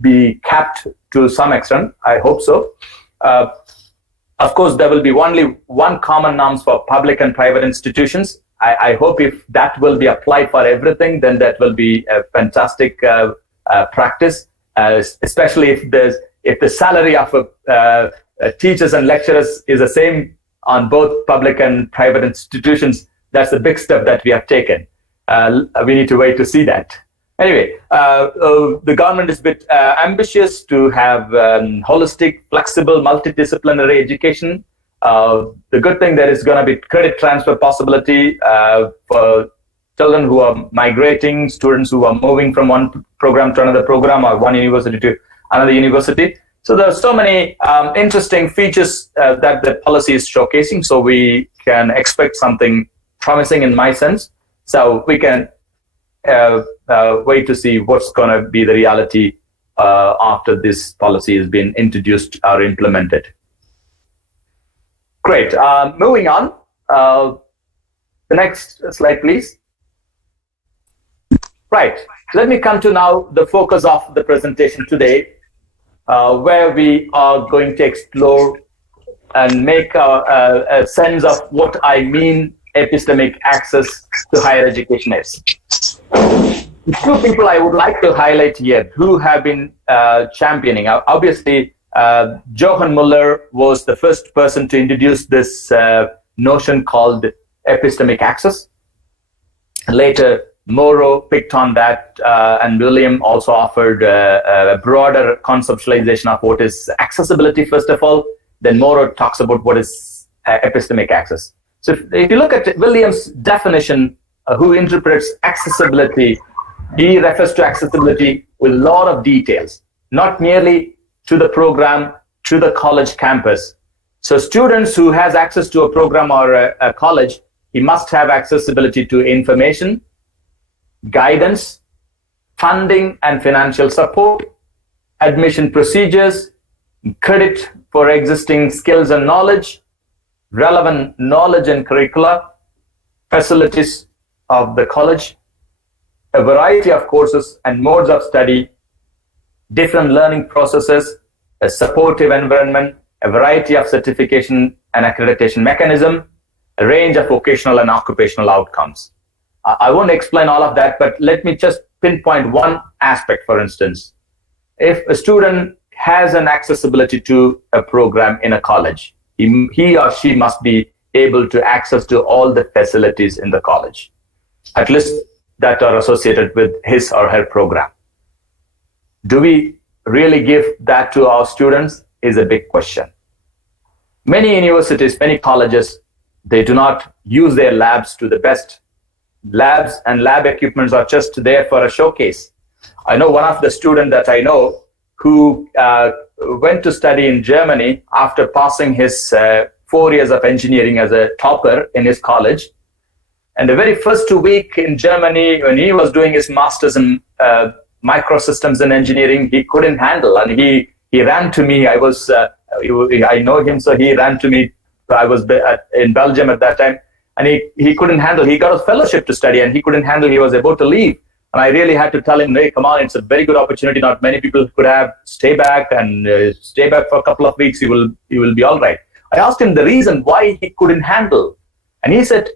be capped to some extent. I hope so. Of course, there will be only one common norms for public and private institutions. I hope if that will be applied for everything, then that will be a fantastic practice, especially if the salary of teachers and lecturers is the same on both public and private institutions. That's a big step that we have taken. We need to wait to see that. Anyway, the government is a bit ambitious to have holistic, flexible, multidisciplinary education. The good thing there is going to be credit transfer possibility for children who are migrating, students who are moving from one program to another program, or one university to another university. So there are so many interesting features that the policy is showcasing. So we can expect something promising in my sense. So we can wait to see what's going to be the reality after this policy has been introduced or implemented. Great. Moving on. The next slide, please. Right. Let me come to now the focus of the presentation today, where we are going to explore and make a sense of what I mean epistemic access to higher education is. Two people I would like to highlight here who have been championing. Obviously, Johann Muller was the first person to introduce this notion called epistemic access. Later, Morrow picked on that, and William also offered a broader conceptualization of what is accessibility, first of all. Then Morrow talks about what is epistemic access. So if you look at William's definition, who interprets accessibility, he refers to accessibility with a lot of details, not merely to the program, to the college campus. So students who has access to a program or a college, he must have accessibility to information, guidance, funding and financial support, admission procedures, credit for existing skills and knowledge, relevant knowledge and curricula, facilities of the college, a variety of courses and modes of study, different learning processes, a supportive environment, a variety of certification and accreditation mechanism, a range of vocational and occupational outcomes. I won't explain all of that, but let me just pinpoint one aspect. For instance, if a student has an accessibility to a program in a college, he or she must be able to access to all the facilities in the college, at least that are associated with his or her program. Do we really give that to our students is a big question. Many universities, many colleges, they do not use their labs to the best. Labs and lab equipments are just there for a showcase. I know one of the students that I know who went to study in Germany after passing his 4 years of engineering as a topper in his college. And the very first 2 weeks in Germany, when he was doing his master's in microsystems and engineering, he couldn't handle, and he ran to me. I know him, so he ran to me. I was in Belgium at that time, and he couldn't handle. He got a fellowship to study, and he couldn't handle. He was about to leave, and I really had to tell him, "Hey, come on! It's a very good opportunity. Not many people could have. Stay back for a couple of weeks. You will be all right." I asked him the reason why he couldn't handle, and he said,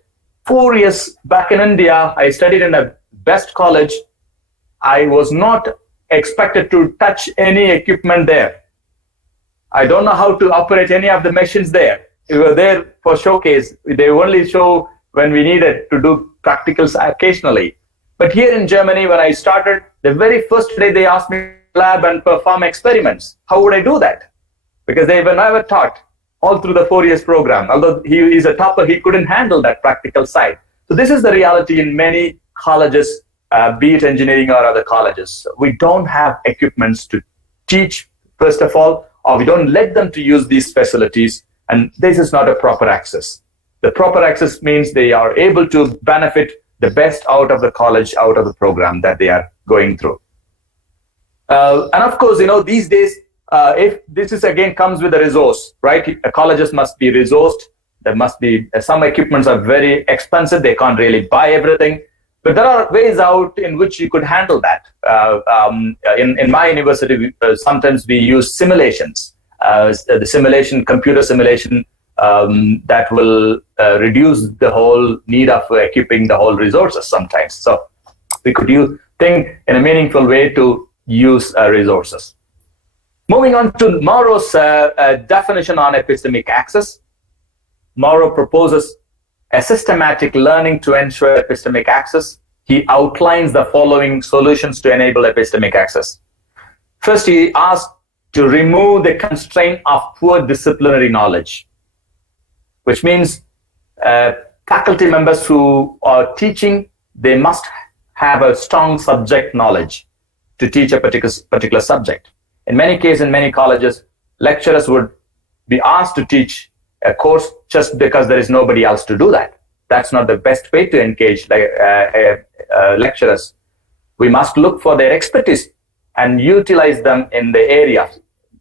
4 years back in India, I studied in a best college. I was not expected to touch any equipment there. I don't know how to operate any of the machines there. We were there for showcase. They only show when we needed to do practicals occasionally. But here in Germany, when I started, the very first day they asked me to lab and perform experiments. How would I do that? Because they were never taught all through the 4 years program. Although he is a topper, he couldn't handle that practical side. So this is the reality in many colleges, be it engineering or other colleges. We don't have equipments to teach, first of all, or we don't let them to use these facilities, and this is not a proper access. The proper access means they are able to benefit the best out of the college, out of the program that they are going through. And of course, these days, if this is again comes with a resource, right? Colleges must be resourced. There must be some equipments are very expensive. They can't really buy everything. But there are ways out in which you could handle that. In my university, sometimes we use simulations, computer simulation that will reduce the whole need of equipping the whole resources sometimes. So we could think in a meaningful way to use resources. Moving on to Mauro's definition on epistemic access. Mauro proposes a systematic learning to ensure epistemic access. He outlines the following solutions to enable epistemic access. First, he asks to remove the constraint of poor disciplinary knowledge, which means faculty members who are teaching, they must have a strong subject knowledge to teach a particular subject. In many cases, in many colleges, lecturers would be asked to teach a course just because there is nobody else to do that. That's not the best way to engage lecturers. We must look for their expertise and utilize them in the area,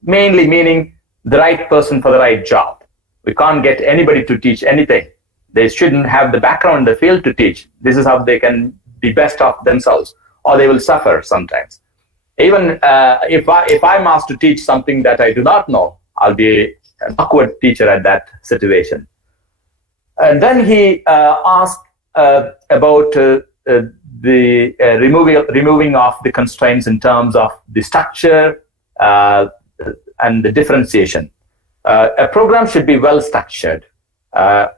mainly meaning the right person for the right job. We can't get anybody to teach anything. They shouldn't have the background in the field to teach. This is how they can be best of themselves, or they will suffer sometimes. Even if I'm asked to teach something that I do not know, I'll be an awkward teacher at that situation. And then he asked about the removing of the constraints in terms of the structure and the differentiation. A program should be well structured,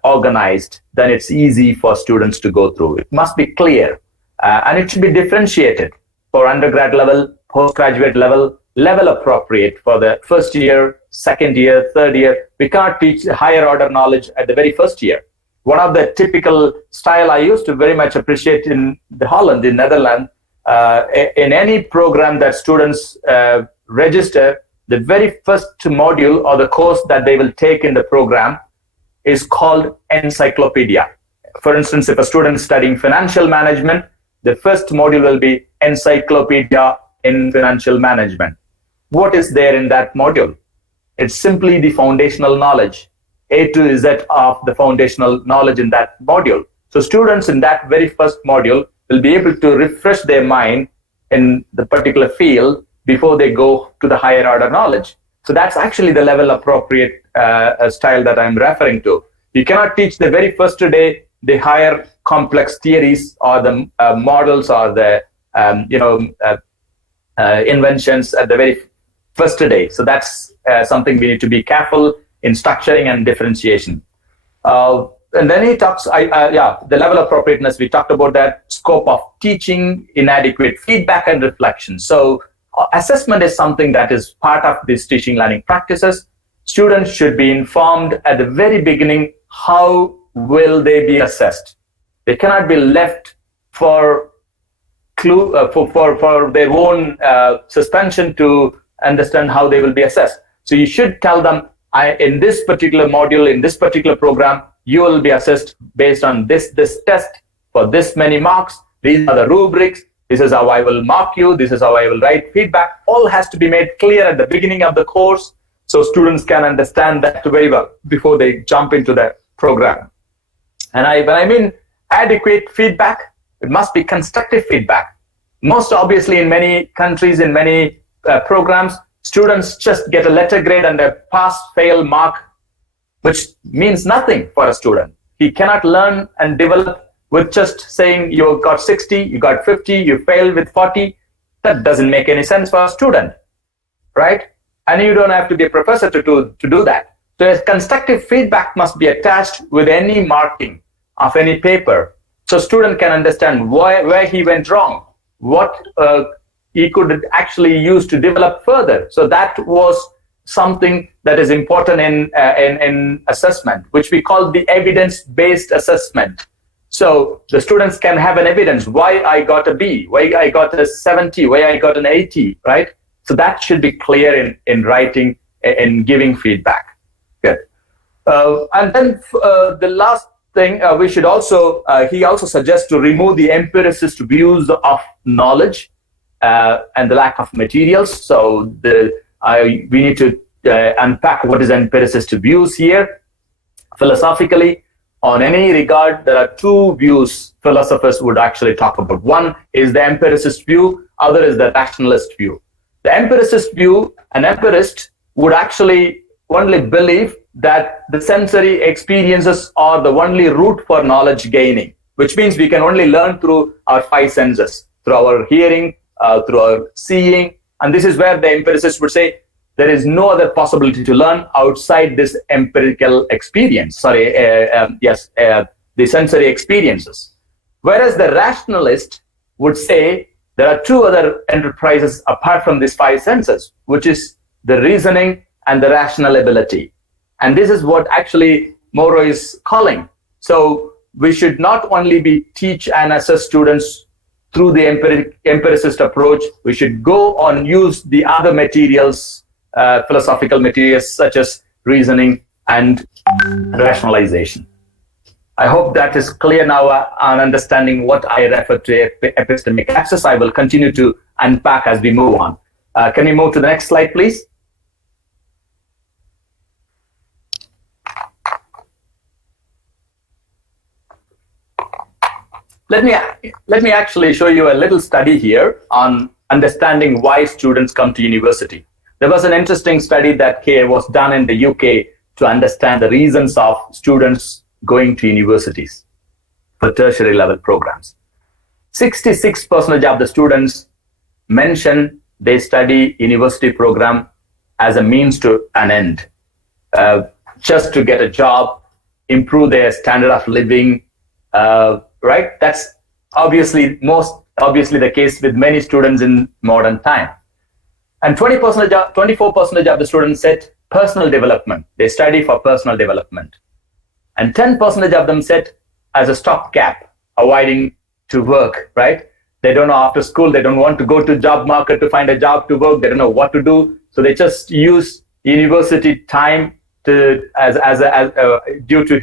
organized, then it's easy for students to go through. It must be clear, and it should be differentiated for undergrad level, postgraduate level, level appropriate for the first year, second year, third year. We can't teach higher order knowledge at the very first year. One of the typical style I used to very much appreciate in the Holland, in Netherlands, in any program that students register, the very first module or the course that they will take in the program is called encyclopedia. For instance, if a student is studying financial management, the first module will be encyclopedia in financial management. What is there in that module? It's simply the foundational knowledge, A to Z of the foundational knowledge in that module. So students in that very first module will be able to refresh their mind in the particular field before they go to the higher order knowledge. So that's actually the level appropriate style that I'm referring to. You cannot teach the very first day the higher complex theories or the models or the inventions at the very first day. So that's something we need to be careful in structuring and differentiation. And then he talks, the level of appropriateness, we talked about that, scope of teaching, inadequate feedback and reflection. So assessment is something that is part of these teaching learning practices. Students should be informed at the very beginning, how will they be assessed? They cannot be left for their own suspension to understand how they will be assessed. So you should tell them, in this particular module, in this particular program, you will be assessed based on this test for this many marks. These are the rubrics. This is how I will mark you. This is how I will write feedback. All has to be made clear at the beginning of the course so students can understand that very well before they jump into the program. And when I mean adequate feedback, it must be constructive feedback. Most obviously, in many countries, in many programs, students just get a letter grade and a pass-fail mark, which means nothing for a student. He cannot learn and develop with just saying you got 60, you got 50, you failed with 40. That doesn't make any sense for a student, right? And you don't have to be a professor to do that. So a constructive feedback must be attached with any marking of any paper. So student can understand where he went wrong, what he could actually use to develop further. So that was something that is important in assessment, which we call the evidence-based assessment. So the students can have an evidence why I got a B, why I got a 70, why I got an 80, right? So that should be clear in writing, in giving feedback. Good. And then the last thing, we should also, he also suggests to remove the empiricist views of knowledge and the lack of materials. So we need to unpack what is empiricist views here. Philosophically, on any regard, there are two views philosophers would actually talk about. One is the empiricist view, other is the rationalist view. The empiricist view, an empirist would actually only believe that the sensory experiences are the only route for knowledge gaining, which means we can only learn through our five senses, through our hearing, through our seeing. And this is where the empiricist would say there is no other possibility to learn outside this empirical experience. The sensory experiences. Whereas the rationalist would say there are two other enterprises apart from these five senses, which is the reasoning and the rational ability. And this is what actually Moro is calling. So we should not only teach and assess students through the empiricist approach, we should go on use the other materials, philosophical materials such as reasoning and rationalization. I hope that is clear now on understanding what I refer to epistemic access. I will continue to unpack as we move on. Can we move to the next slide, please? Let me actually show you a little study here on understanding why students come to university. There was an interesting study that was done in the UK to understand the reasons of students going to universities for tertiary level programs. 66% of the students mention they study university program as a means to an end, just to get a job, improve their standard of living, right? That's most obviously the case with many students in modern time. And 24% of the students said personal development. They study for personal development. And 10% of them said as a stopgap, avoiding to work, right? They don't know after school, they don't want to go to job market to find a job to work. They don't know what to do. So they just use university time to, due to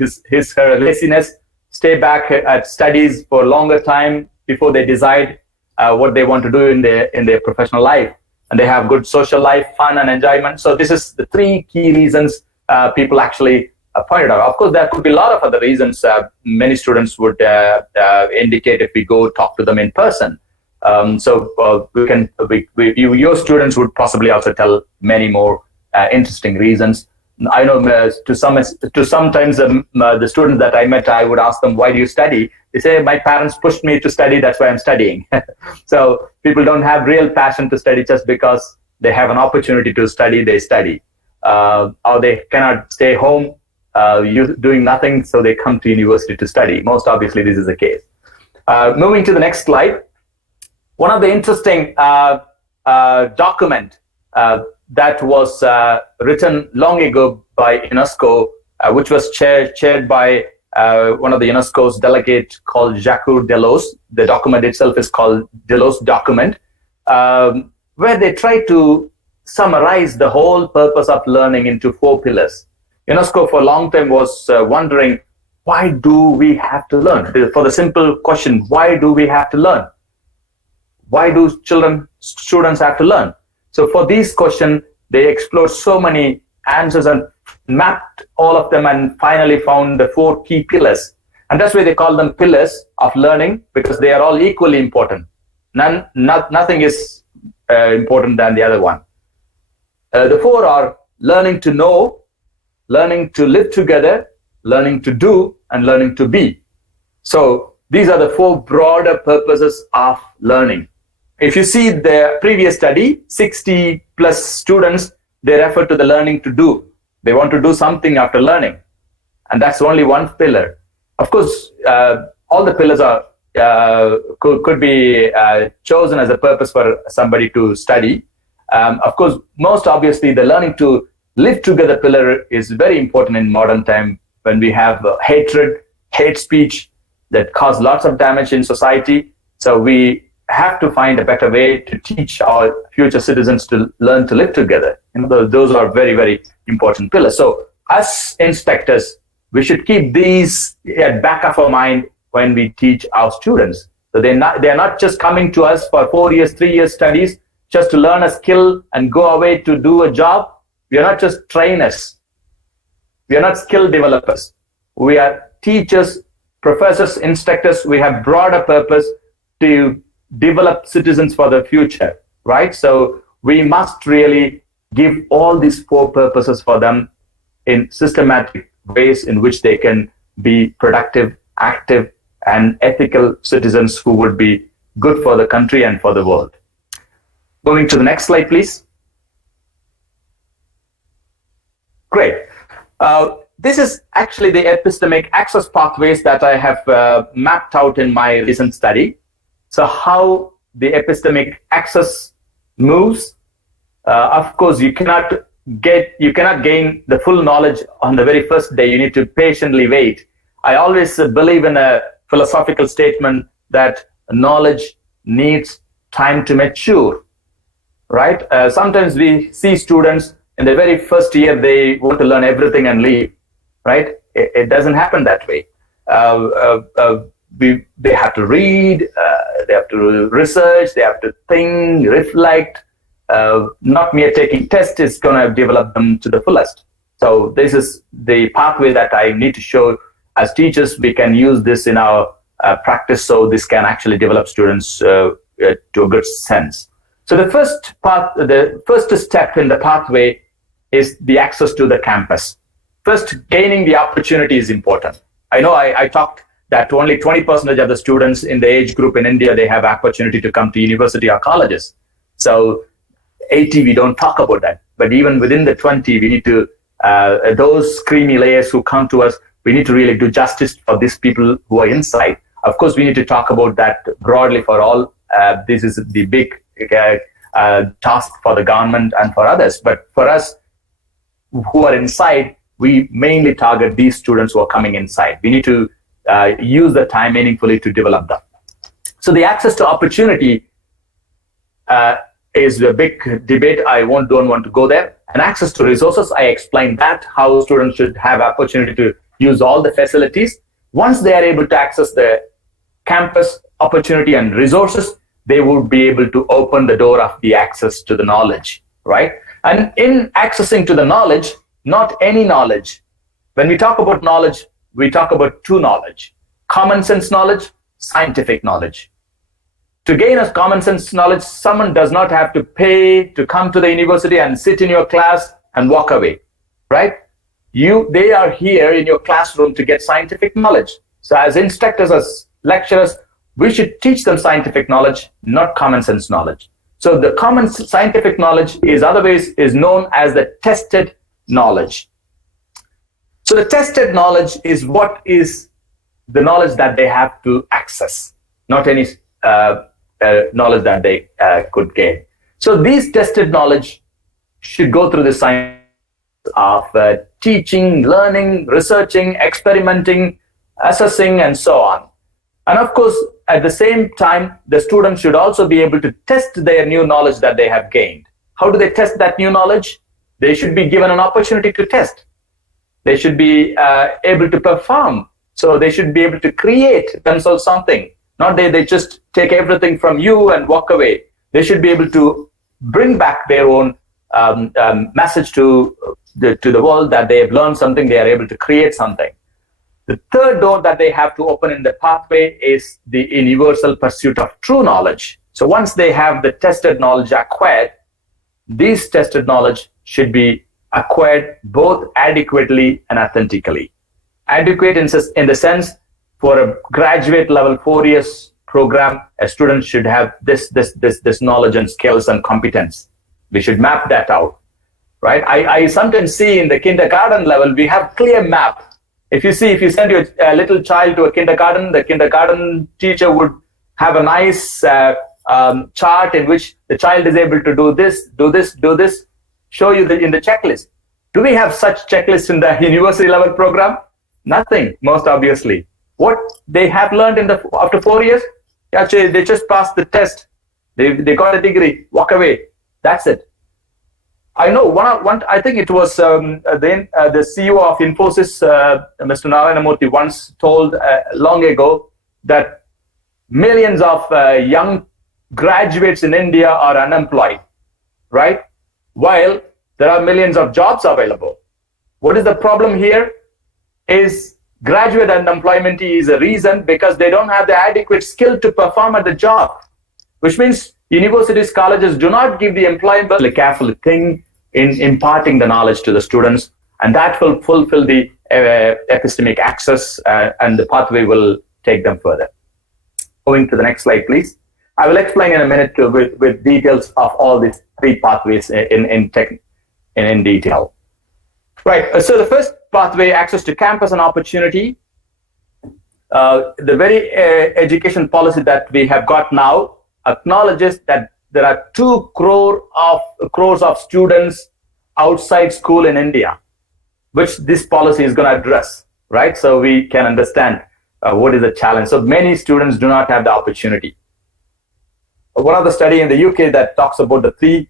her laziness, stay back at studies for a longer time before they decide what they want to do in their professional life. And they have good social life, fun and enjoyment. So this is the three key reasons people actually pointed out. Of course, there could be a lot of other reasons many students would indicate if we go talk to them in person. Your students would possibly also tell many more interesting reasons. I know sometimes the students that I met, I would ask them, why do you study? They say, my parents pushed me to study, that's why I'm studying. So people don't have real passion to study just because they have an opportunity to study, they study. Or they cannot stay home doing nothing, so they come to university to study. Most obviously, this is the case. Moving to the next slide. One of the interesting document that was written long ago by UNESCO, which was chaired by one of the UNESCO's delegate called Jacques Delors. The document itself is called Delors document, where they try to summarize the whole purpose of learning into 4 pillars. UNESCO for a long time was wondering, why do we have to learn? For the simple question, why do we have to learn? Why do students have to learn? So for these questions, they explored so many answers and mapped all of them and finally found the 4 key pillars. And that's why they call them pillars of learning, because they are all equally important. Nothing is important than the other one. The 4 are learning to know, learning to live together, learning to do, and learning to be. So these are the 4 broader purposes of learning. If you see the previous study, 60 plus students they refer to the learning to do. They want to do something after learning. And that's only one pillar. Of course, all the pillars are could be chosen as a purpose for somebody to study. Of course, most obviously, the learning to live together pillar is very important in modern time when we have hatred, hate speech that cause lots of damage in society. So we have to find a better way to teach our future citizens to learn to live together. Those are very, very important pillars. So as inspectors, we should keep these at back of our mind when we teach our students. So they're not just coming to us for 4 years, 3 years studies, just to learn a skill and go away to do a job. We are not just trainers. We are not skill developers. We are teachers, professors, instructors. We have broader purpose to develop citizens for the future, right? So we must really give all these 4 purposes for them in systematic ways in which they can be productive, active, and ethical citizens who would be good for the country and for the world. Moving to the next slide, please. Great. This is actually the epistemic access pathways that I have mapped out in my recent study. So how the epistemic access moves. Of course, you cannot gain the full knowledge on the very first day. You need to patiently wait. I always believe in a philosophical statement that knowledge needs time to mature, right? Sometimes we see students in the very first year, they want to learn everything and leave, right? It doesn't happen that way. They have to read, they have to research, they have to think, reflect. Not mere taking tests is going to develop them to the fullest. So this is the pathway that I need to show. As teachers, we can use this in our practice, so this can actually develop students to a good sense. So the first step in the pathway is the access to the campus. First, gaining the opportunity is important. I know I talked that only 20% of the students in the age group in India, they have opportunity to come to university or colleges. So 80, we don't talk about that. But even within the 20, we need to, those creamy layers who come to us, we need to really do justice for these people who are inside. Of course, we need to talk about that broadly for all. This is the big task for the government and for others. But for us who are inside, we mainly target these students who are coming inside. We need to use the time meaningfully to develop them. So the access to opportunity is a big debate. I don't want to go there. And access to resources, I explained that, how students should have opportunity to use all the facilities. Once they are able to access the campus opportunity and resources, they would be able to open the door of the access to the knowledge, right? And in accessing to the knowledge, not any knowledge. When we talk about knowledge, we talk about 2 knowledge: common sense knowledge, scientific knowledge. To gain a common sense knowledge, someone does not have to pay to come to the university and sit in your class and walk away, right? They are here in your classroom to get scientific knowledge. So as instructors, as lecturers, we should teach them scientific knowledge, not common sense knowledge. So the common scientific knowledge is otherwise is known as the tested knowledge. So the tested knowledge is what is the knowledge that they have to access, not any knowledge that they could gain. So these tested knowledge should go through the science of teaching, learning, researching, experimenting, assessing, and so on. And of course, at the same time, the students should also be able to test their new knowledge that they have gained. How do they test that new knowledge? They should be given an opportunity to test. They should be able to perform. So they should be able to create themselves something. Not they just take everything from you and walk away. They should be able to bring back their own message to the world, that they have learned something, they are able to create something. The third door that they have to open in the pathway is the universal pursuit of true knowledge. So once they have the tested knowledge acquired, this tested knowledge should be acquired both adequately and authentically. Adequate in the sense, for a graduate level 4 years program, a student should have this knowledge and skills and competence. We should map that out. right? I sometimes see in the kindergarten level, we have clear map. If you send your little child to a kindergarten, the kindergarten teacher would have a nice chart in which the child is able to do this, do this, do this, show you in the checklist. Do we have such checklists in the university level program? Nothing, most obviously. What they have learned after 4 years, actually they just passed the test, they got a degree, walk away. That's it. I know one. I think it was the CEO of Infosys, Mr. Narayanamurthy, once told long ago that millions of young graduates in India are unemployed, right? While there are millions of jobs available. What is the problem here? Is graduate unemployment is a reason because they don't have the adequate skill to perform at the job, which means universities, colleges do not give the employment a careful thing in imparting the knowledge to the students, and that will fulfill the epistemic access and the pathway will take them further. Going to the next slide, please. I will explain in a minute with details of all these three pathways in detail. Right, so the first pathway, access to campus and opportunity. The very education policy that we have got now acknowledges that there are 2 crores of students outside school in India, which this policy is going to address, right? So we can understand what is the challenge. So many students do not have the opportunity. One of the study in the UK that talks about the 3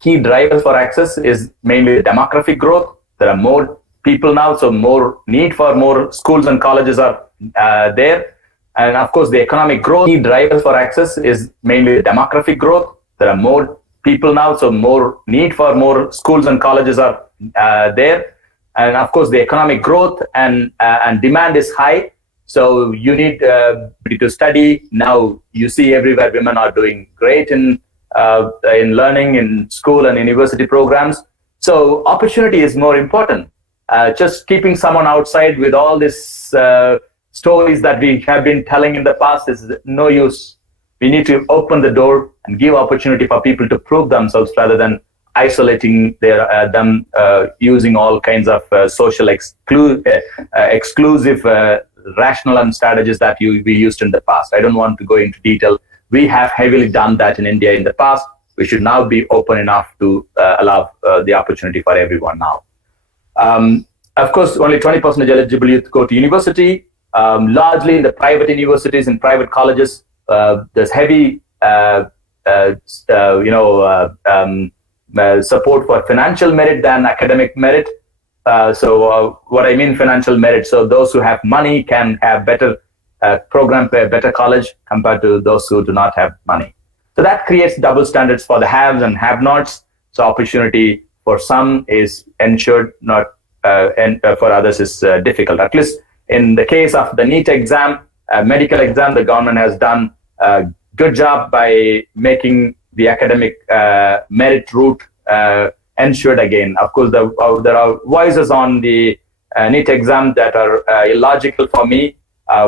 key drivers for access is mainly the demographic growth. There are more people now, so more need for more schools and colleges are there. And of course, the economic growth. Key drivers for access is mainly the demographic growth. There are more people now, so more need for more schools and colleges are there. And of course, the economic growth and demand is high. So you need to study. Now you see everywhere women are doing great in learning in school and university programs. So opportunity is more important. Just keeping someone outside with all this stories that we have been telling in the past is no use. We need to open the door and give opportunity for people to prove themselves rather than isolating them using all kinds of social exclusive rational strategies that we used in the past. I don't want to go into detail. We have heavily done that in India in the past. We should now be open enough to allow the opportunity for everyone now. Of course, only 20% eligible youth go to university. Largely in the private universities and private colleges, there's heavy support for financial merit than academic merit. So what I mean financial merit, so those who have money can have better program, better college compared to those who do not have money. So that creates double standards for the haves and have-nots. So opportunity for some is ensured, not and for others is difficult. At least in the case of the NEET exam, medical exam, the government has done a good job by making the academic merit route ensured again. Of course, there are voices on the NEET exam that are illogical for me.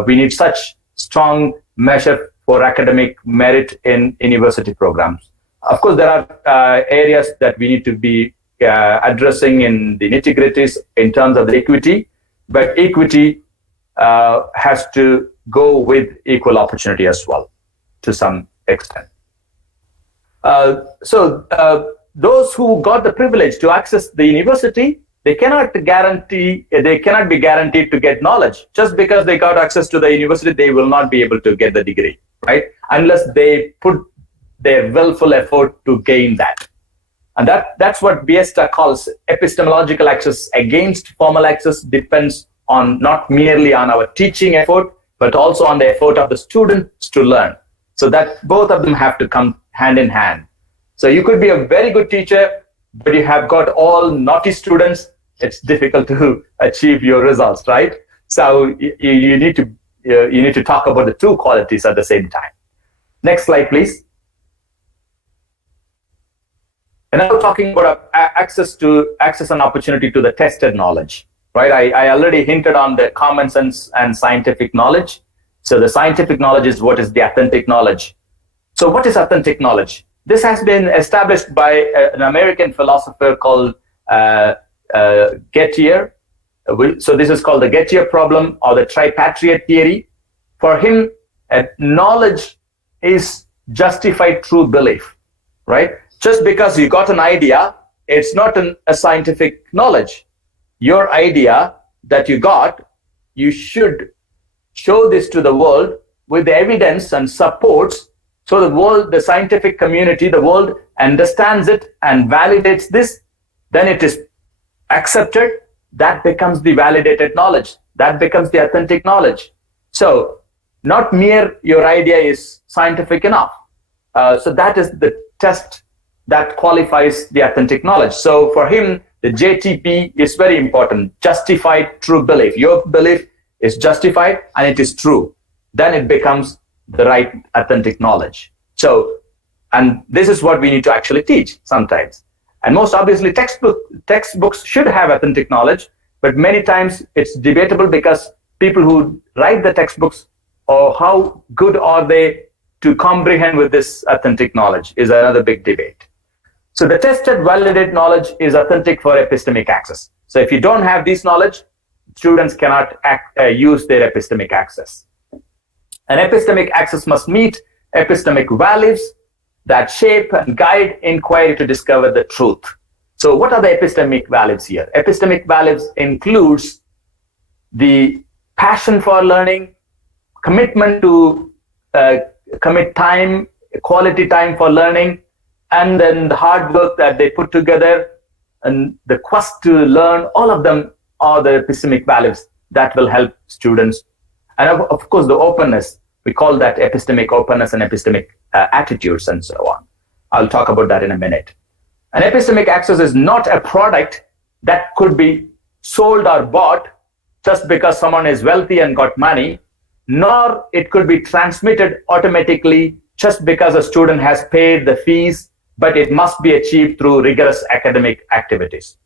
We need such strong measure for academic merit in university programs. Of course, there are areas that we need to be addressing in the nitty-gritties in terms of the equity, but equity has to go with equal opportunity as well to some extent. So those who got the privilege to access the university, they cannot be guaranteed to get knowledge. Just because they got access to the university, they will not be able to get the degree, right? Unless they put their willful effort to gain that. And that's what Biesta calls epistemological access against formal access. Depends on not merely on our teaching effort, but also on the effort of the students to learn. So that both of them have to come hand in hand. So you could be a very good teacher, but you have got all naughty students. It's difficult to achieve your results, right? So you need to talk about the 2 qualities at the same time. Next slide, please. And now talking about access and opportunity to the tested knowledge, right? I already hinted on the common sense and scientific knowledge. So the scientific knowledge is what is the authentic knowledge. So what is authentic knowledge? This has been established by an American philosopher called Gettier. So this is called the Gettier problem or the tripatriate theory. For him, knowledge is justified through belief, right? Just because you got an idea, it's not a scientific knowledge. Your idea that you got, you should show this to the world with the evidence and supports, so the world, the scientific community, the world understands it and validates this. Then it is accepted. That becomes the validated knowledge. That becomes the authentic knowledge. So not mere your idea is scientific enough. So that is the test that qualifies the authentic knowledge. So for him, the JTP is very important. Justified true belief. Your belief is justified and it is true. Then it becomes the right authentic knowledge. So, and this is what we need to actually teach sometimes. And most obviously textbooks should have authentic knowledge, but many times it's debatable because people who write the textbooks, or how good are they to comprehend with this authentic knowledge, is another big debate. So the tested, validated knowledge is authentic for epistemic access. So if you don't have this knowledge, students cannot use their epistemic access. And epistemic access must meet epistemic values that shape and guide inquiry to discover the truth. So what are the epistemic values here? Epistemic values includes the passion for learning, commitment to commit time, quality time for learning, and then the hard work that they put together and the quest to learn. All of them are the epistemic values that will help students. And of course, the openness, we call that epistemic openness and epistemic attitudes and so on. I'll talk about that in a minute. And epistemic access is not a product that could be sold or bought just because someone is wealthy and got money, nor it could be transmitted automatically just because a student has paid the fees, but it must be achieved through rigorous academic activities.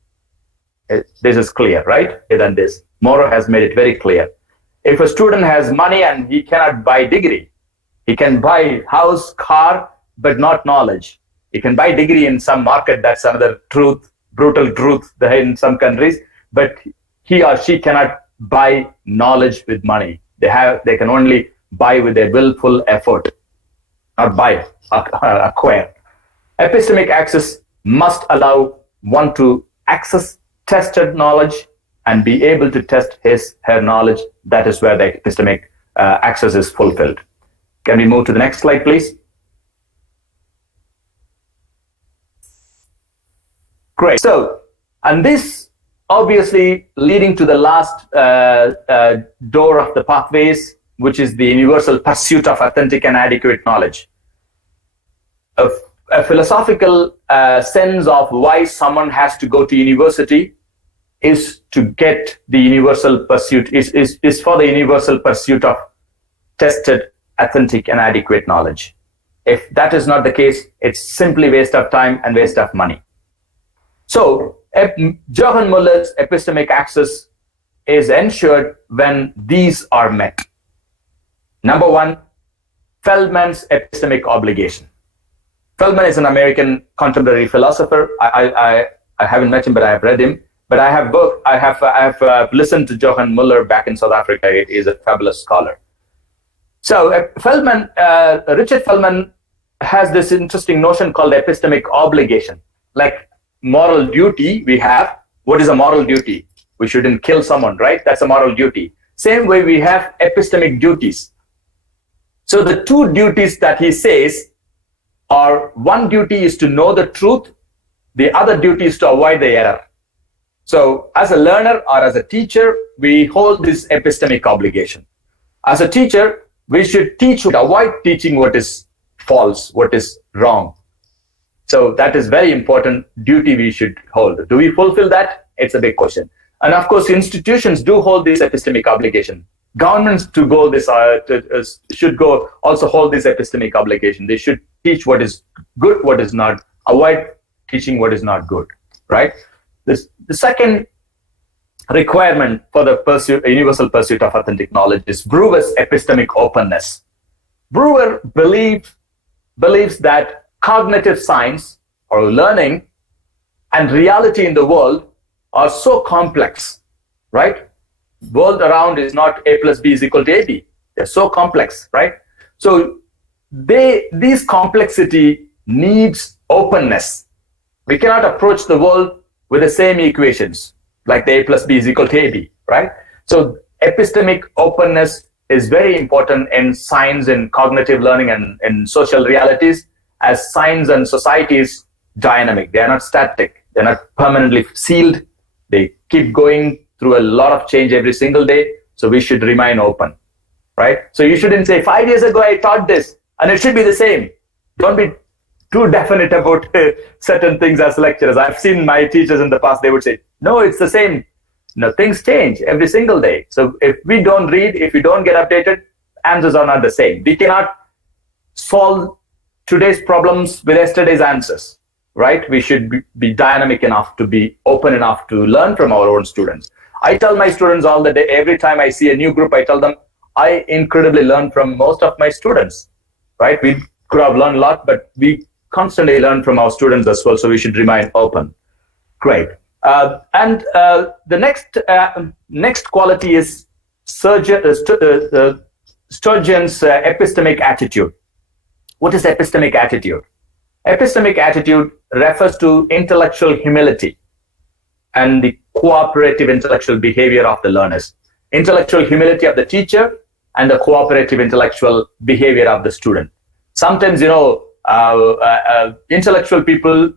This is clear, right? Then this, Moro has made it very clear. If a student has money and he cannot buy degree, he can buy house, car, but not knowledge. He can buy degree in some market. That's another truth, brutal truth in some countries, but he or she cannot buy knowledge with money. They can only buy with their willful effort, not buy, acquire. Epistemic access must allow one to access tested knowledge and be able to test her knowledge. That is where the epistemic access is fulfilled. Can we move to the next slide, please? Great. So, and this obviously leading to the last door of the pathways, which is the universal pursuit of authentic and adequate knowledge. A philosophical sense of why someone has to go to university is to get the universal pursuit, is for the universal pursuit of tested, authentic, and adequate knowledge. If that is not the case, it's simply waste of time and waste of money. So Johann Muller's epistemic access is ensured when these are met. Number one, Feldman's epistemic obligation. Feldman is an American contemporary philosopher. I haven't met him, but I have read him. But I have listened to Johann Muller back in South Africa. He is a fabulous scholar. So Richard Feldman has this interesting notion called epistemic obligation. Like moral duty we have. What is a moral duty? We shouldn't kill someone, right? That's a moral duty. Same way we have epistemic duties. So the two duties that he says are, one duty is to know the truth. The other duty is to avoid the error. So as a learner or as a teacher, we hold this epistemic obligation. As a teacher, we should avoid teaching what is false, what is wrong. So that is very important duty we should hold. Do we fulfill that? It's a big question. And of course, institutions do hold this epistemic obligation. Governments should also hold this epistemic obligation. They should teach what is good, what is not, avoid teaching what is not good, right? The second requirement for the universal pursuit of authentic knowledge is Brewer's epistemic openness. Brewer believes that cognitive science or learning and reality in the world are so complex, right? World around is not A plus B is equal to AB. They're so complex, right? So this complexity needs openness. We cannot approach the world with the same equations, like the A plus B is equal to AB, right? So epistemic openness is very important in science and cognitive learning and in social realities, as science and society is dynamic. They are not static. They're not permanently sealed. They keep going through a lot of change every single day. So we should remain open, right? So you shouldn't say 5 years ago I taught this and it should be the same. Don't be too definite about certain things as lecturers. I've seen my teachers in the past, they would say, no, it's the same. No, things change every single day. So if we don't read, if we don't get updated, answers are not the same. We cannot solve today's problems with yesterday's answers, right? We should be dynamic enough to be open enough to learn from our own students. I tell my students all the day, every time I see a new group, I tell them, I incredibly learn from most of my students, right? We could have learned a lot, but we constantly learn from our students as well. So we should remain open. Great. And the next quality is Sturgeon's epistemic attitude. What is epistemic attitude? Epistemic attitude refers to intellectual humility and the cooperative intellectual behavior of the learners. Intellectual humility of the teacher and the cooperative intellectual behavior of the student. Sometimes, intellectual people,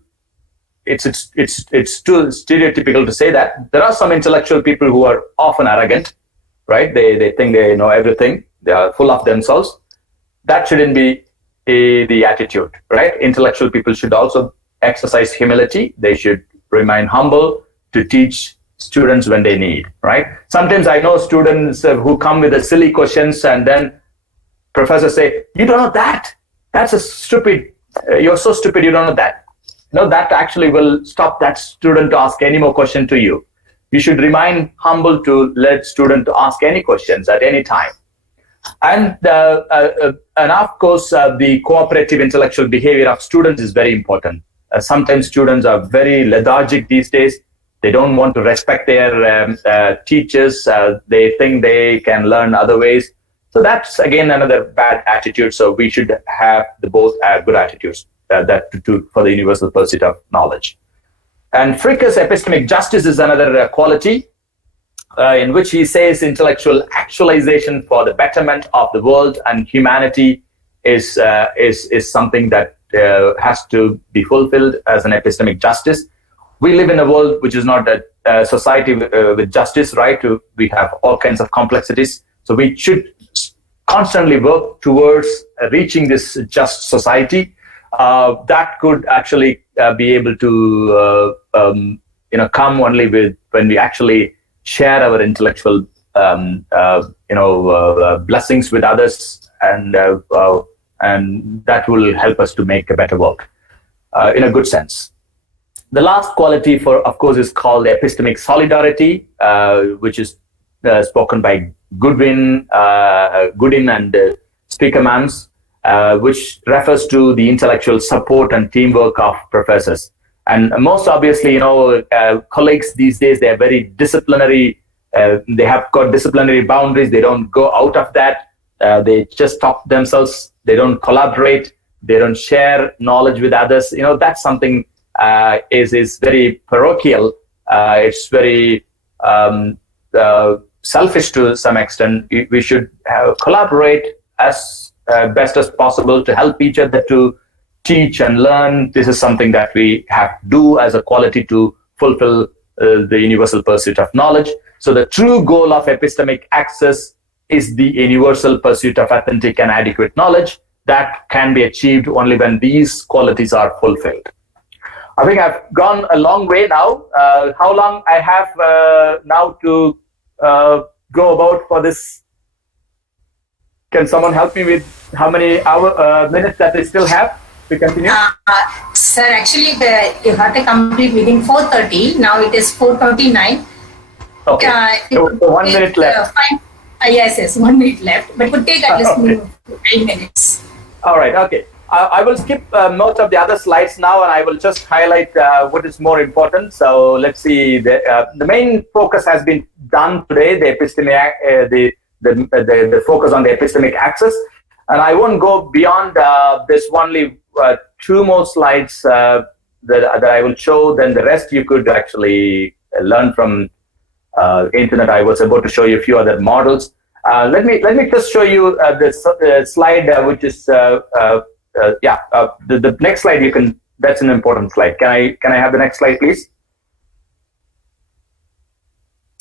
it's too stereotypical to say that. There are some intellectual people who are often arrogant, right? They think they know everything. They are full of themselves. That shouldn't be the attitude, right? Intellectual people should also exercise humility. They should remain humble to teach students when they need, right? Sometimes I know students who come with the silly questions and then professors say, you don't know that. That's a stupid, you're so stupid, you don't know that. No, that actually will stop that student to ask any more question to you. You should remain humble to let student to ask any questions at any time. And of course, the cooperative intellectual behavior of students is very important. Sometimes students are very lethargic these days. They don't want to respect their teachers. They think they can learn other ways. So that's, again, another bad attitude. So we should have both good attitudes for the universal pursuit of knowledge. And Fricke's epistemic justice is another quality in which he says intellectual actualization for the betterment of the world and humanity is something that has to be fulfilled as an epistemic justice. We live in a world which is not a society with justice, right? We have all kinds of complexities. So we should constantly work towards reaching this just society that could actually be able to come only when we actually share our intellectual blessings with others, and that will help us to make a better world in a good sense. The last quality, of course, is called epistemic solidarity, which is spoken by Goodwin and Spiekermans, which refers to the intellectual support and teamwork of professors. And most obviously, colleagues these days, they are very disciplinary. They have got disciplinary boundaries. They don't go out of that. They just stop themselves. They don't collaborate. They don't share knowledge with others. That's something is very parochial. It's very selfish to some extent. We should collaborate as best as possible to help each other to teach and learn. This is something that we have to do as a quality to fulfill the universal pursuit of knowledge. So the true goal of epistemic access is the universal pursuit of authentic and adequate knowledge that can be achieved only when these qualities are fulfilled. I think I've gone a long way now. How long I have now to go about for this? Can someone help me with how many minutes that I still have to continue? Sir, actually, you have to complete within 4:30. Now it is 4:29. Okay. So 1 minute left. Yes, 1 minute left. But it would take at least 9 minutes. All right. Okay. I will skip most of the other slides now, and I will just highlight what is more important. So let's see. The main focus has been done today. The focus on the epistemic axis, and I won't go beyond this. Only 2 more slides that I will show. Then the rest you could actually learn from internet. I was about to show you a few other models. Let me just show you this slide, which is the next slide. You can. That's an important slide. Can I have the next slide, please?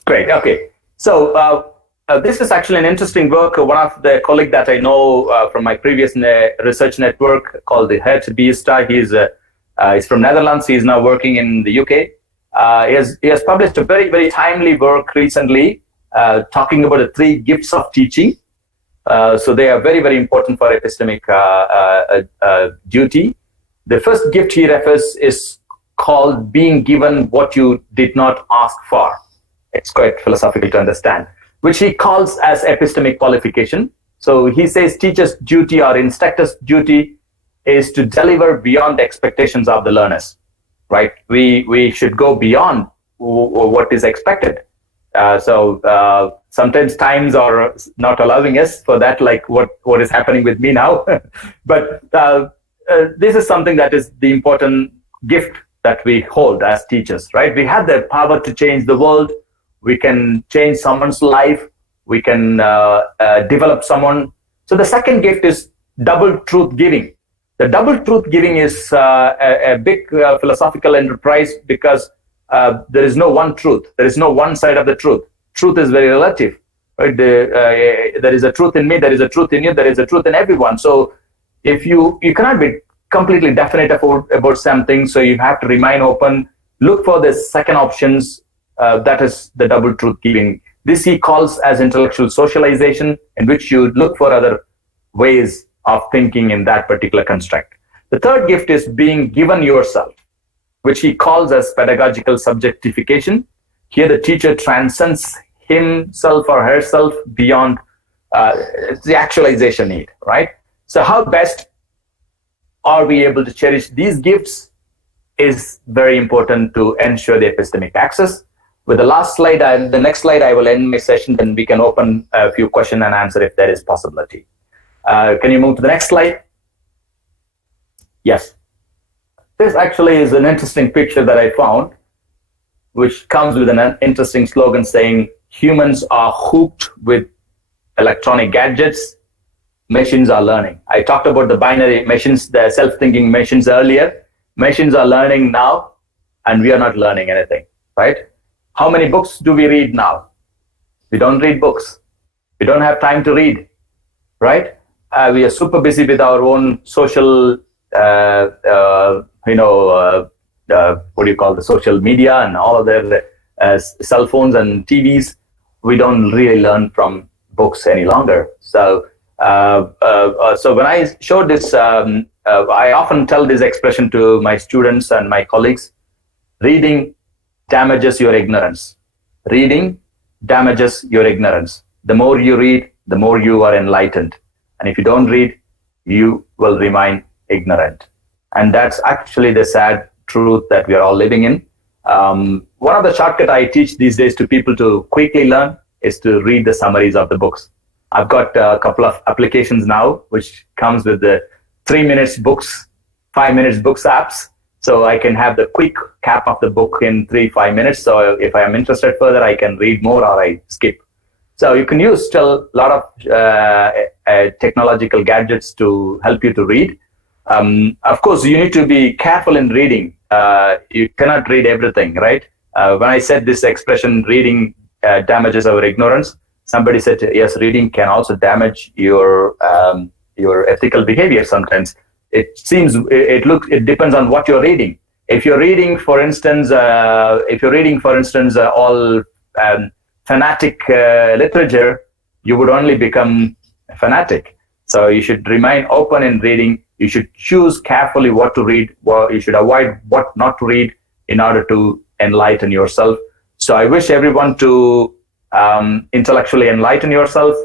Great. Okay. So this is actually an interesting work. One of the colleague that I know from my previous research network called the Idhaya. He's from Netherlands. He's now working in the UK. He has published a very, very timely work recently talking about the 3 gifts of teaching. So they are very, very important for epistemic duty. The first gift he refers is called being given what you did not ask for. It's quite philosophical to understand, which he calls as epistemic qualification. So he says teacher's duty or instructor's duty is to deliver beyond the expectations of the learners, right? We should go beyond what is expected. So sometimes times are not allowing us for that, like what is happening with me now. But this is something that is the important gift that we hold as teachers, right? We have the power to change the world. We can change someone's life. We can develop someone. So the second gift is double truth giving. The double truth giving is a big philosophical enterprise because there is no one truth. There is no one side of the truth. Truth is very relative. Right? There is a truth in me. There is a truth in you. There is a truth in everyone. So if you cannot be completely definite about something, so you have to remain open. Look for the second options. That is the double truth giving. This he calls as intellectual socialization, in which you look for other ways of thinking in that particular construct. The third gift is being given yourself, which he calls as pedagogical subjectification. Here the teacher transcends himself or herself beyond the actualization need, right? So how best are we able to cherish these gifts is very important to ensure the epistemic access. With the last slide, the next slide, I will end my session, then we can open a few question and answer if there is possibility. Can you move to the next slide? Yes. This actually is an interesting picture that I found, which comes with an interesting slogan saying, humans are hooked with electronic gadgets, machines are learning. I talked about the binary machines, the self-thinking machines earlier. Machines are learning now, and we are not learning anything, right? How many books do we read now? We don't read books. We don't have time to read, right? We are super busy with our own social, what do you call the social media and all of their cell phones and TVs. We don't really learn from books any longer. So, so when I showed this, I often tell this expression to my students and my colleagues: reading damages your ignorance. Reading damages your ignorance. The more you read, the more you are enlightened. And if you don't read, you will remain ignorant. And that's actually the sad truth that we are all living in. One of the shortcuts I teach these days to people to quickly learn is to read the summaries of the books. I've got a couple of applications now, which comes with the 3 minutes books, 5 minutes books apps. So I can have the quick cap of the book in 3-5 minutes. So if I am interested further, I can read more or I skip. So you can use still a lot of technological gadgets to help you to read. Of course, you need to be careful in reading. You cannot read everything, right? When I said this expression, reading damages our ignorance, somebody said, yes, reading can also damage your ethical behavior sometimes. It depends on what you're reading. If you're reading, for instance, all fanatic literature, you would only become a fanatic. So you should remain open in reading. You should choose carefully what to read. You should avoid what not to read in order to enlighten yourself. So I wish everyone to intellectually enlighten yourself.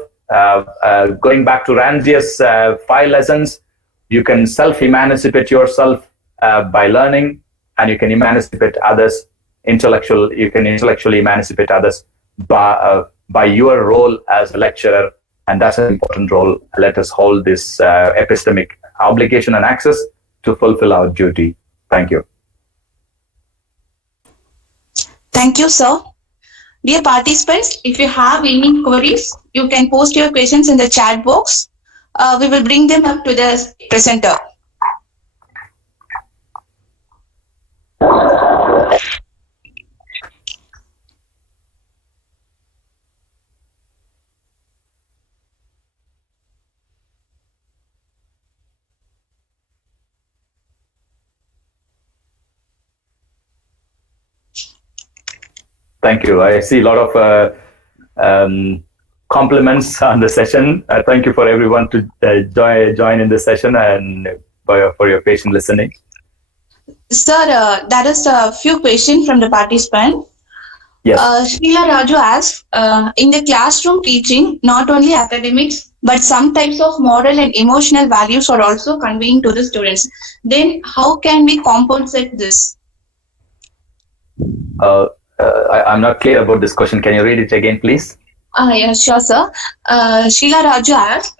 Going back to Ranjia's 5 lessons, you can self-emancipate yourself by learning, and you can emancipate others you can intellectually emancipate others by your role as a lecturer, and that's an important role. Let us hold this epistemic obligation and access to fulfill our duty. Thank you. Thank you, sir. Dear participants, if you have any queries, you can post your questions in the chat box. We will bring them up to the presenter. Thank you. I see a lot of compliments on the session. Thank you for everyone to join in this session and for your patient listening. Sir, there is a few questions from the participant. Yes. Sheila Raju asks, in the classroom teaching, not only academics, but some types of moral and emotional values are also conveying to the students. Then how can we compensate this? I'm not clear about this question. Can you read it again, please? Yeah, sure, sir. Sheila Raju asks,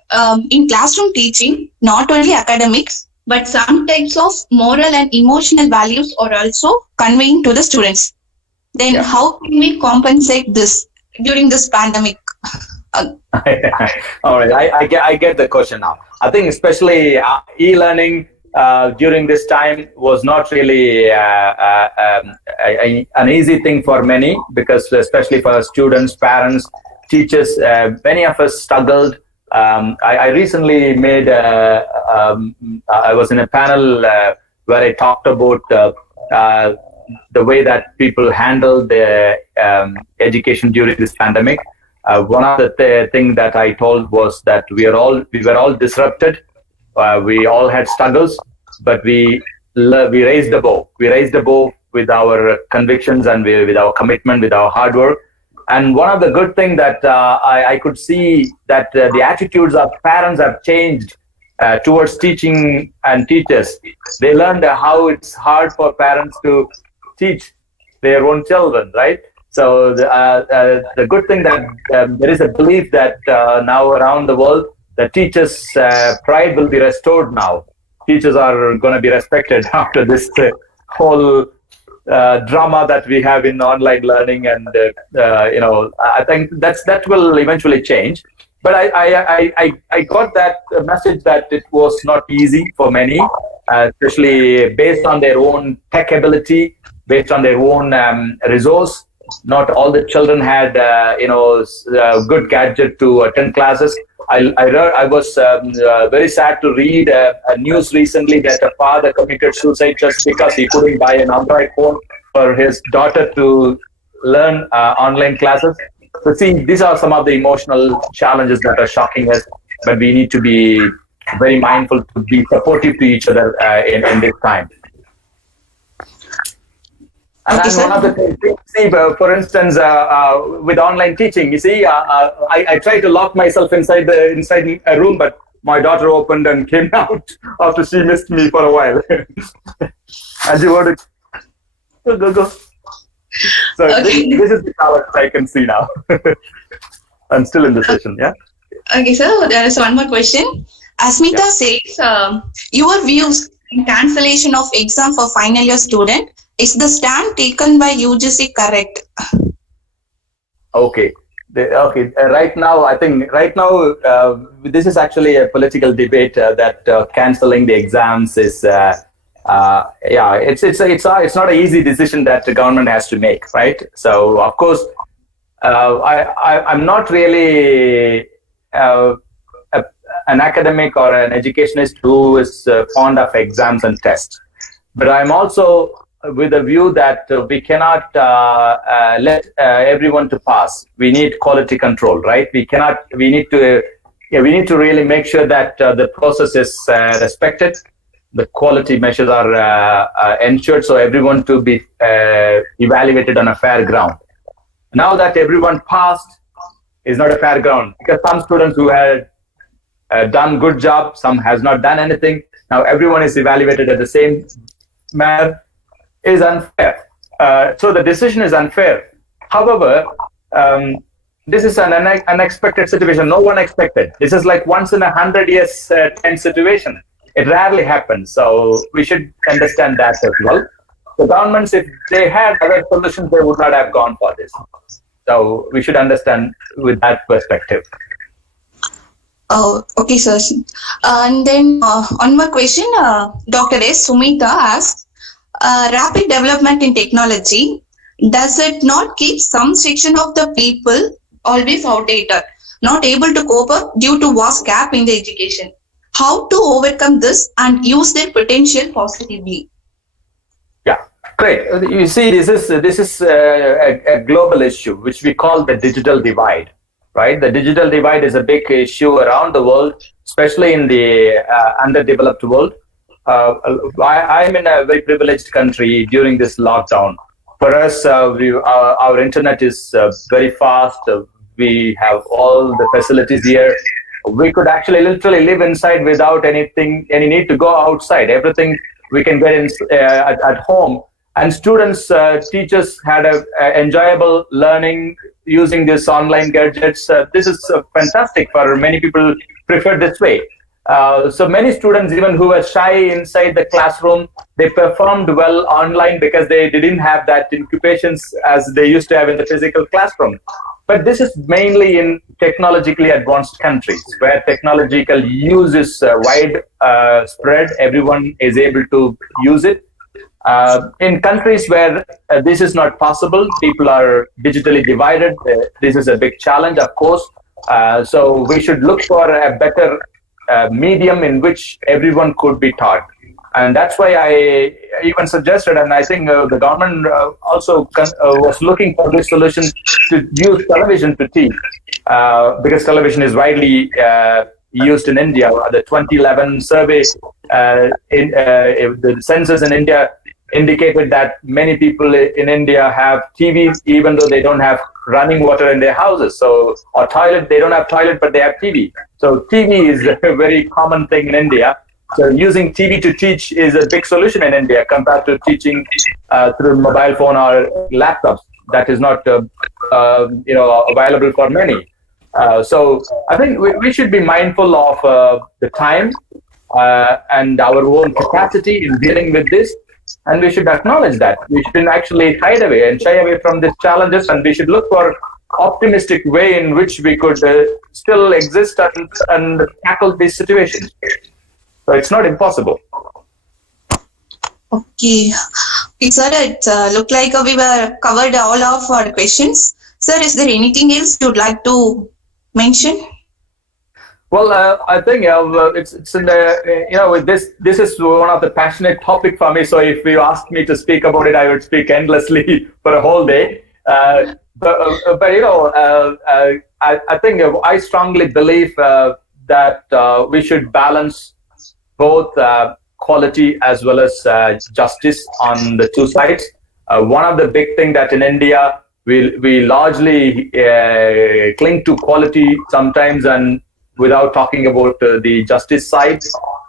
in classroom teaching, not only academics, but some types of moral and emotional values are also conveying to the students. Then how can we compensate this during this pandemic? All right, I get the question now. I think especially e-learning during this time was not really an easy thing for many, because especially for students, parents, teachers, many of us struggled. I recently made, I was in a panel where I talked about the way that people handled their education during this pandemic. One of the things that I told was that we were all disrupted. We all had struggles, but we raised the bow. We raised the bow with our convictions and with our commitment, with our hard work. And one of the good things that I could see that the attitudes of parents have changed towards teaching and teachers. They learned how it's hard for parents to teach their own children, right? So the good thing that there is a belief that now around the world, the teachers' pride will be restored now. Teachers are going to be respected after this whole drama that we have in online learning, and I think that will eventually change. But I got that message that it was not easy for many, especially based on their own tech ability, based on their own resource. Not all the children had good gadget to attend classes. I was very sad to read a news recently that a father committed suicide just because he couldn't buy an Android phone for his daughter to learn online classes. So see, these are some of the emotional challenges that are shocking us, but we need to be very mindful to be supportive to each other in this time. And then one of the things, see, for instance, with online teaching, you see, I tried to lock myself inside a room, but my daughter opened and came out after she missed me for a while. And she wanted to go. So this is the challenge I can see now. I'm still in the session, yeah? Okay, sir, there is one more question. Asmita says, your views in cancellation of exam for final year student, is the stand taken by UGC correct? Okay. Right now, I think this is actually a political debate that canceling the exams is, it's not an easy decision that the government has to make, right? So of course, I'm not really an academic or an educationist who is fond of exams and tests, but I'm also with a view that we cannot let everyone to pass. We need quality control, right? We need to really make sure that the process is respected, the quality measures are ensured, so everyone to be evaluated on a fair ground. Now that everyone passed is not a fair ground, because some students who had done good job, some has not done anything. Now everyone is evaluated at the same manner is unfair. So the decision is unfair. However, this is an unexpected situation. No one expected. This is like once in 100 years time situation. It rarely happens. So we should understand that as well. The governments, if they had other solutions, they would not have gone for this. So we should understand with that perspective. Oh, okay, sir. And then on my question, Dr. S. Sumita asked, rapid development in technology, does it not keep some section of the people always outdated, not able to cope up due to vast gap in the education? How to overcome this and use their potential positively? Yeah, great. You see, this is a global issue, which we call the digital divide. Right, the digital divide is a big issue around the world, especially in the underdeveloped world. I'm in a very privileged country during this lockdown. For us, our internet is very fast. We have all the facilities here. We could actually literally live inside without any need to go outside. Everything we can get at home. And students, teachers had a enjoyable learning using these online gadgets. This is fantastic for many people prefer this way. So many students, even who were shy inside the classroom, they performed well online because they didn't have that incubations as they used to have in the physical classroom. But this is mainly in technologically advanced countries where technological use is widespread. Everyone is able to use it. In countries where this is not possible, people are digitally divided. This is a big challenge, of course. So we should look for a better medium in which everyone could be taught. And that's why I even suggested, and I think the government also was looking for this solution to use television to teach, because television is widely used in India. The 2011 survey, the census in India indicated that many people in India have TVs even though they don't have running water in their houses. So, or toilet, they don't have toilet, but they have TV. So TV is a very common thing in India. So using TV to teach is a big solution in India compared to teaching through mobile phone or laptops. That is not available for many. So I think we should be mindful of the time and our own capacity in dealing with this. And we should acknowledge that. We shouldn't actually hide away and shy away from these challenges, and we should look for optimistic way in which we could still exist and tackle these situations. So it's not impossible. Okay. Sir, it looked like we were covered all of our questions. Sir, is there anything else you'd like to mention? Well, I think it's in the this is one of the passionate topic for me. So if you asked me to speak about it, I would speak endlessly for a whole day. But I think I strongly believe that we should balance both quality as well as justice on the two sides. One of the big thing that in India we largely cling to quality sometimes, and without talking about the justice side.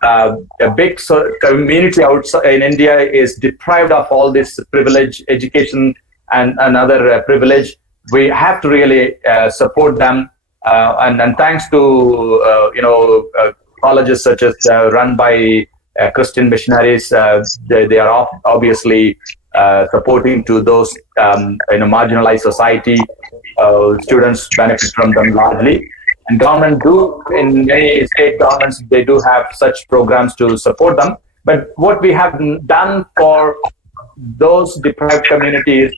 A big community outside in India is deprived of all this privilege, education, and another privilege. We have to really support them, and thanks to colleges such as run by Christian missionaries, they are obviously supporting to those in a marginalized society. Students benefit from them largely. And government in many state governments, they do have such programs to support them. But what we have done for those deprived communities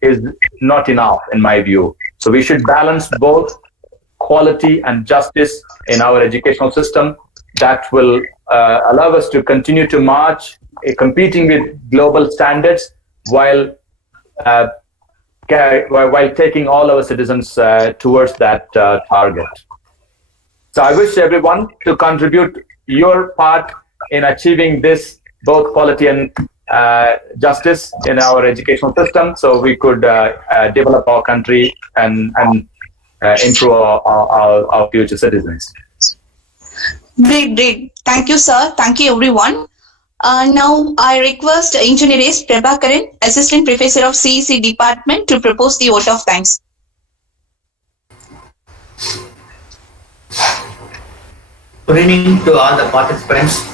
is not enough, in my view. So we should balance both quality and justice in our educational system. That will allow us to continue to march, competing with global standards while taking all our citizens towards that target. So I wish everyone to contribute your part in achieving this, both quality and justice in our educational system, so we could develop our country and improve our future citizens. Great, great. Thank you, sir. Thank you, everyone. Now, I request Engineer S. Prabhakaran, Assistant Professor of CEC Department, to propose the vote of thanks. Good evening to all the participants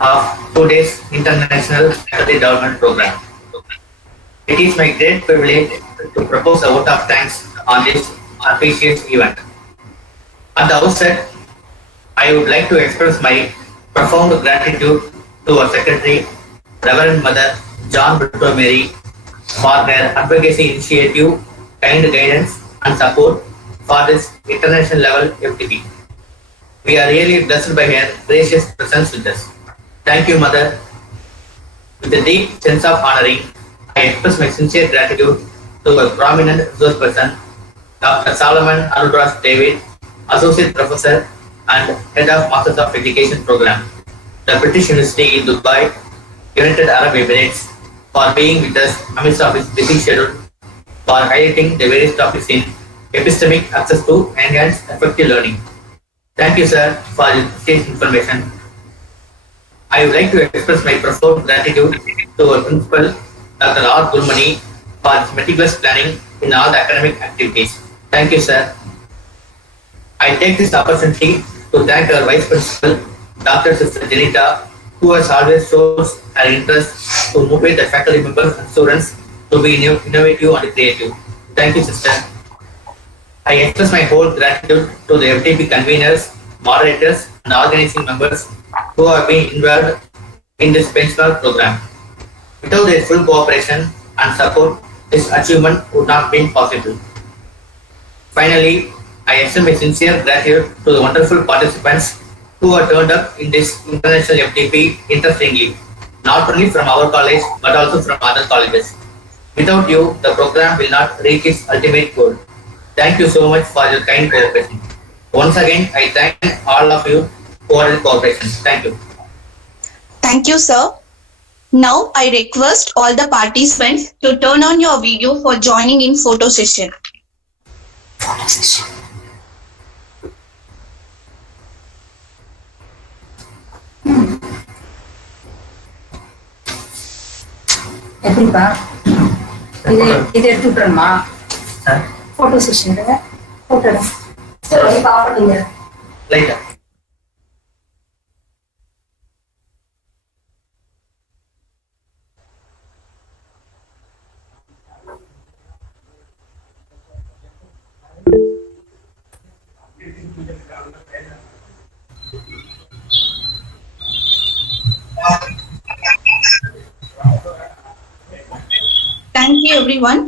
of today's International Faculty Development Program. It is my great privilege to propose a vote of thanks on this auspicious event. At the outset, I would like to express my profound gratitude to our Secretary, Reverend Mother John Brito Mary, for their advocacy initiative, kind guidance and support for this international level FTP. We are really blessed by her gracious presence with us. Thank you, Mother. With a deep sense of honoring, I express my sincere gratitude to a prominent resource person, Dr. Solomon Arudras David, Associate Professor and Head of Masters of Education Program, the British University in Dubai, United Arab Emirates, for being with us amidst of his busy schedule, for highlighting the various topics in epistemic access to enhance effective learning. Thank you, sir, for this information. I would like to express my profound gratitude to our principal, Dr. R. Gulmani, for his meticulous planning in all the academic activities. Thank you, sir. I take this opportunity to thank our Vice Principal, Dr. Sister Janita, who has always shown her interest to motivate the faculty members and students to be innovative and creative. Thank you, Sister. I express my whole gratitude to the FTP conveners, moderators, and organizing members who have been involved in this benchmark program. Without their full cooperation and support, this achievement would not have been possible. Finally, I extend my sincere gratitude to the wonderful participants who have turned up in this international FTP interestingly, not only from our college but also from other colleges. Without you, the program will not reach its ultimate goal. Thank you so much for your kind cooperation. Once again, I thank all of you for your cooperation. Thank you. Thank you, sir. Now, I request all the participants to turn on your video for joining in photo session. எப்படிப்பா இது எடுத்து விட்டுறணுமா photo session photo Later. Thank you, everyone.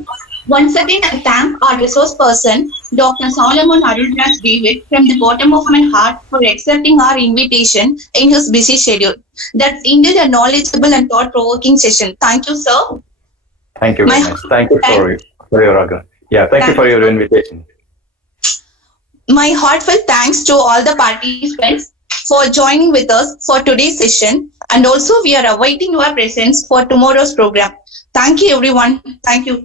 Once again, I thank our resource person, Dr. Solomon Arudras David, from the bottom of my heart for accepting our invitation in his busy schedule. That's indeed a knowledgeable and thought-provoking session. Thank you, sir. Thank you very much. Thank you for your thank you for your invitation. My heartfelt thanks to all the participants for joining with us for today's session, and also we are awaiting your presence for tomorrow's program. Thank you, everyone. Thank you.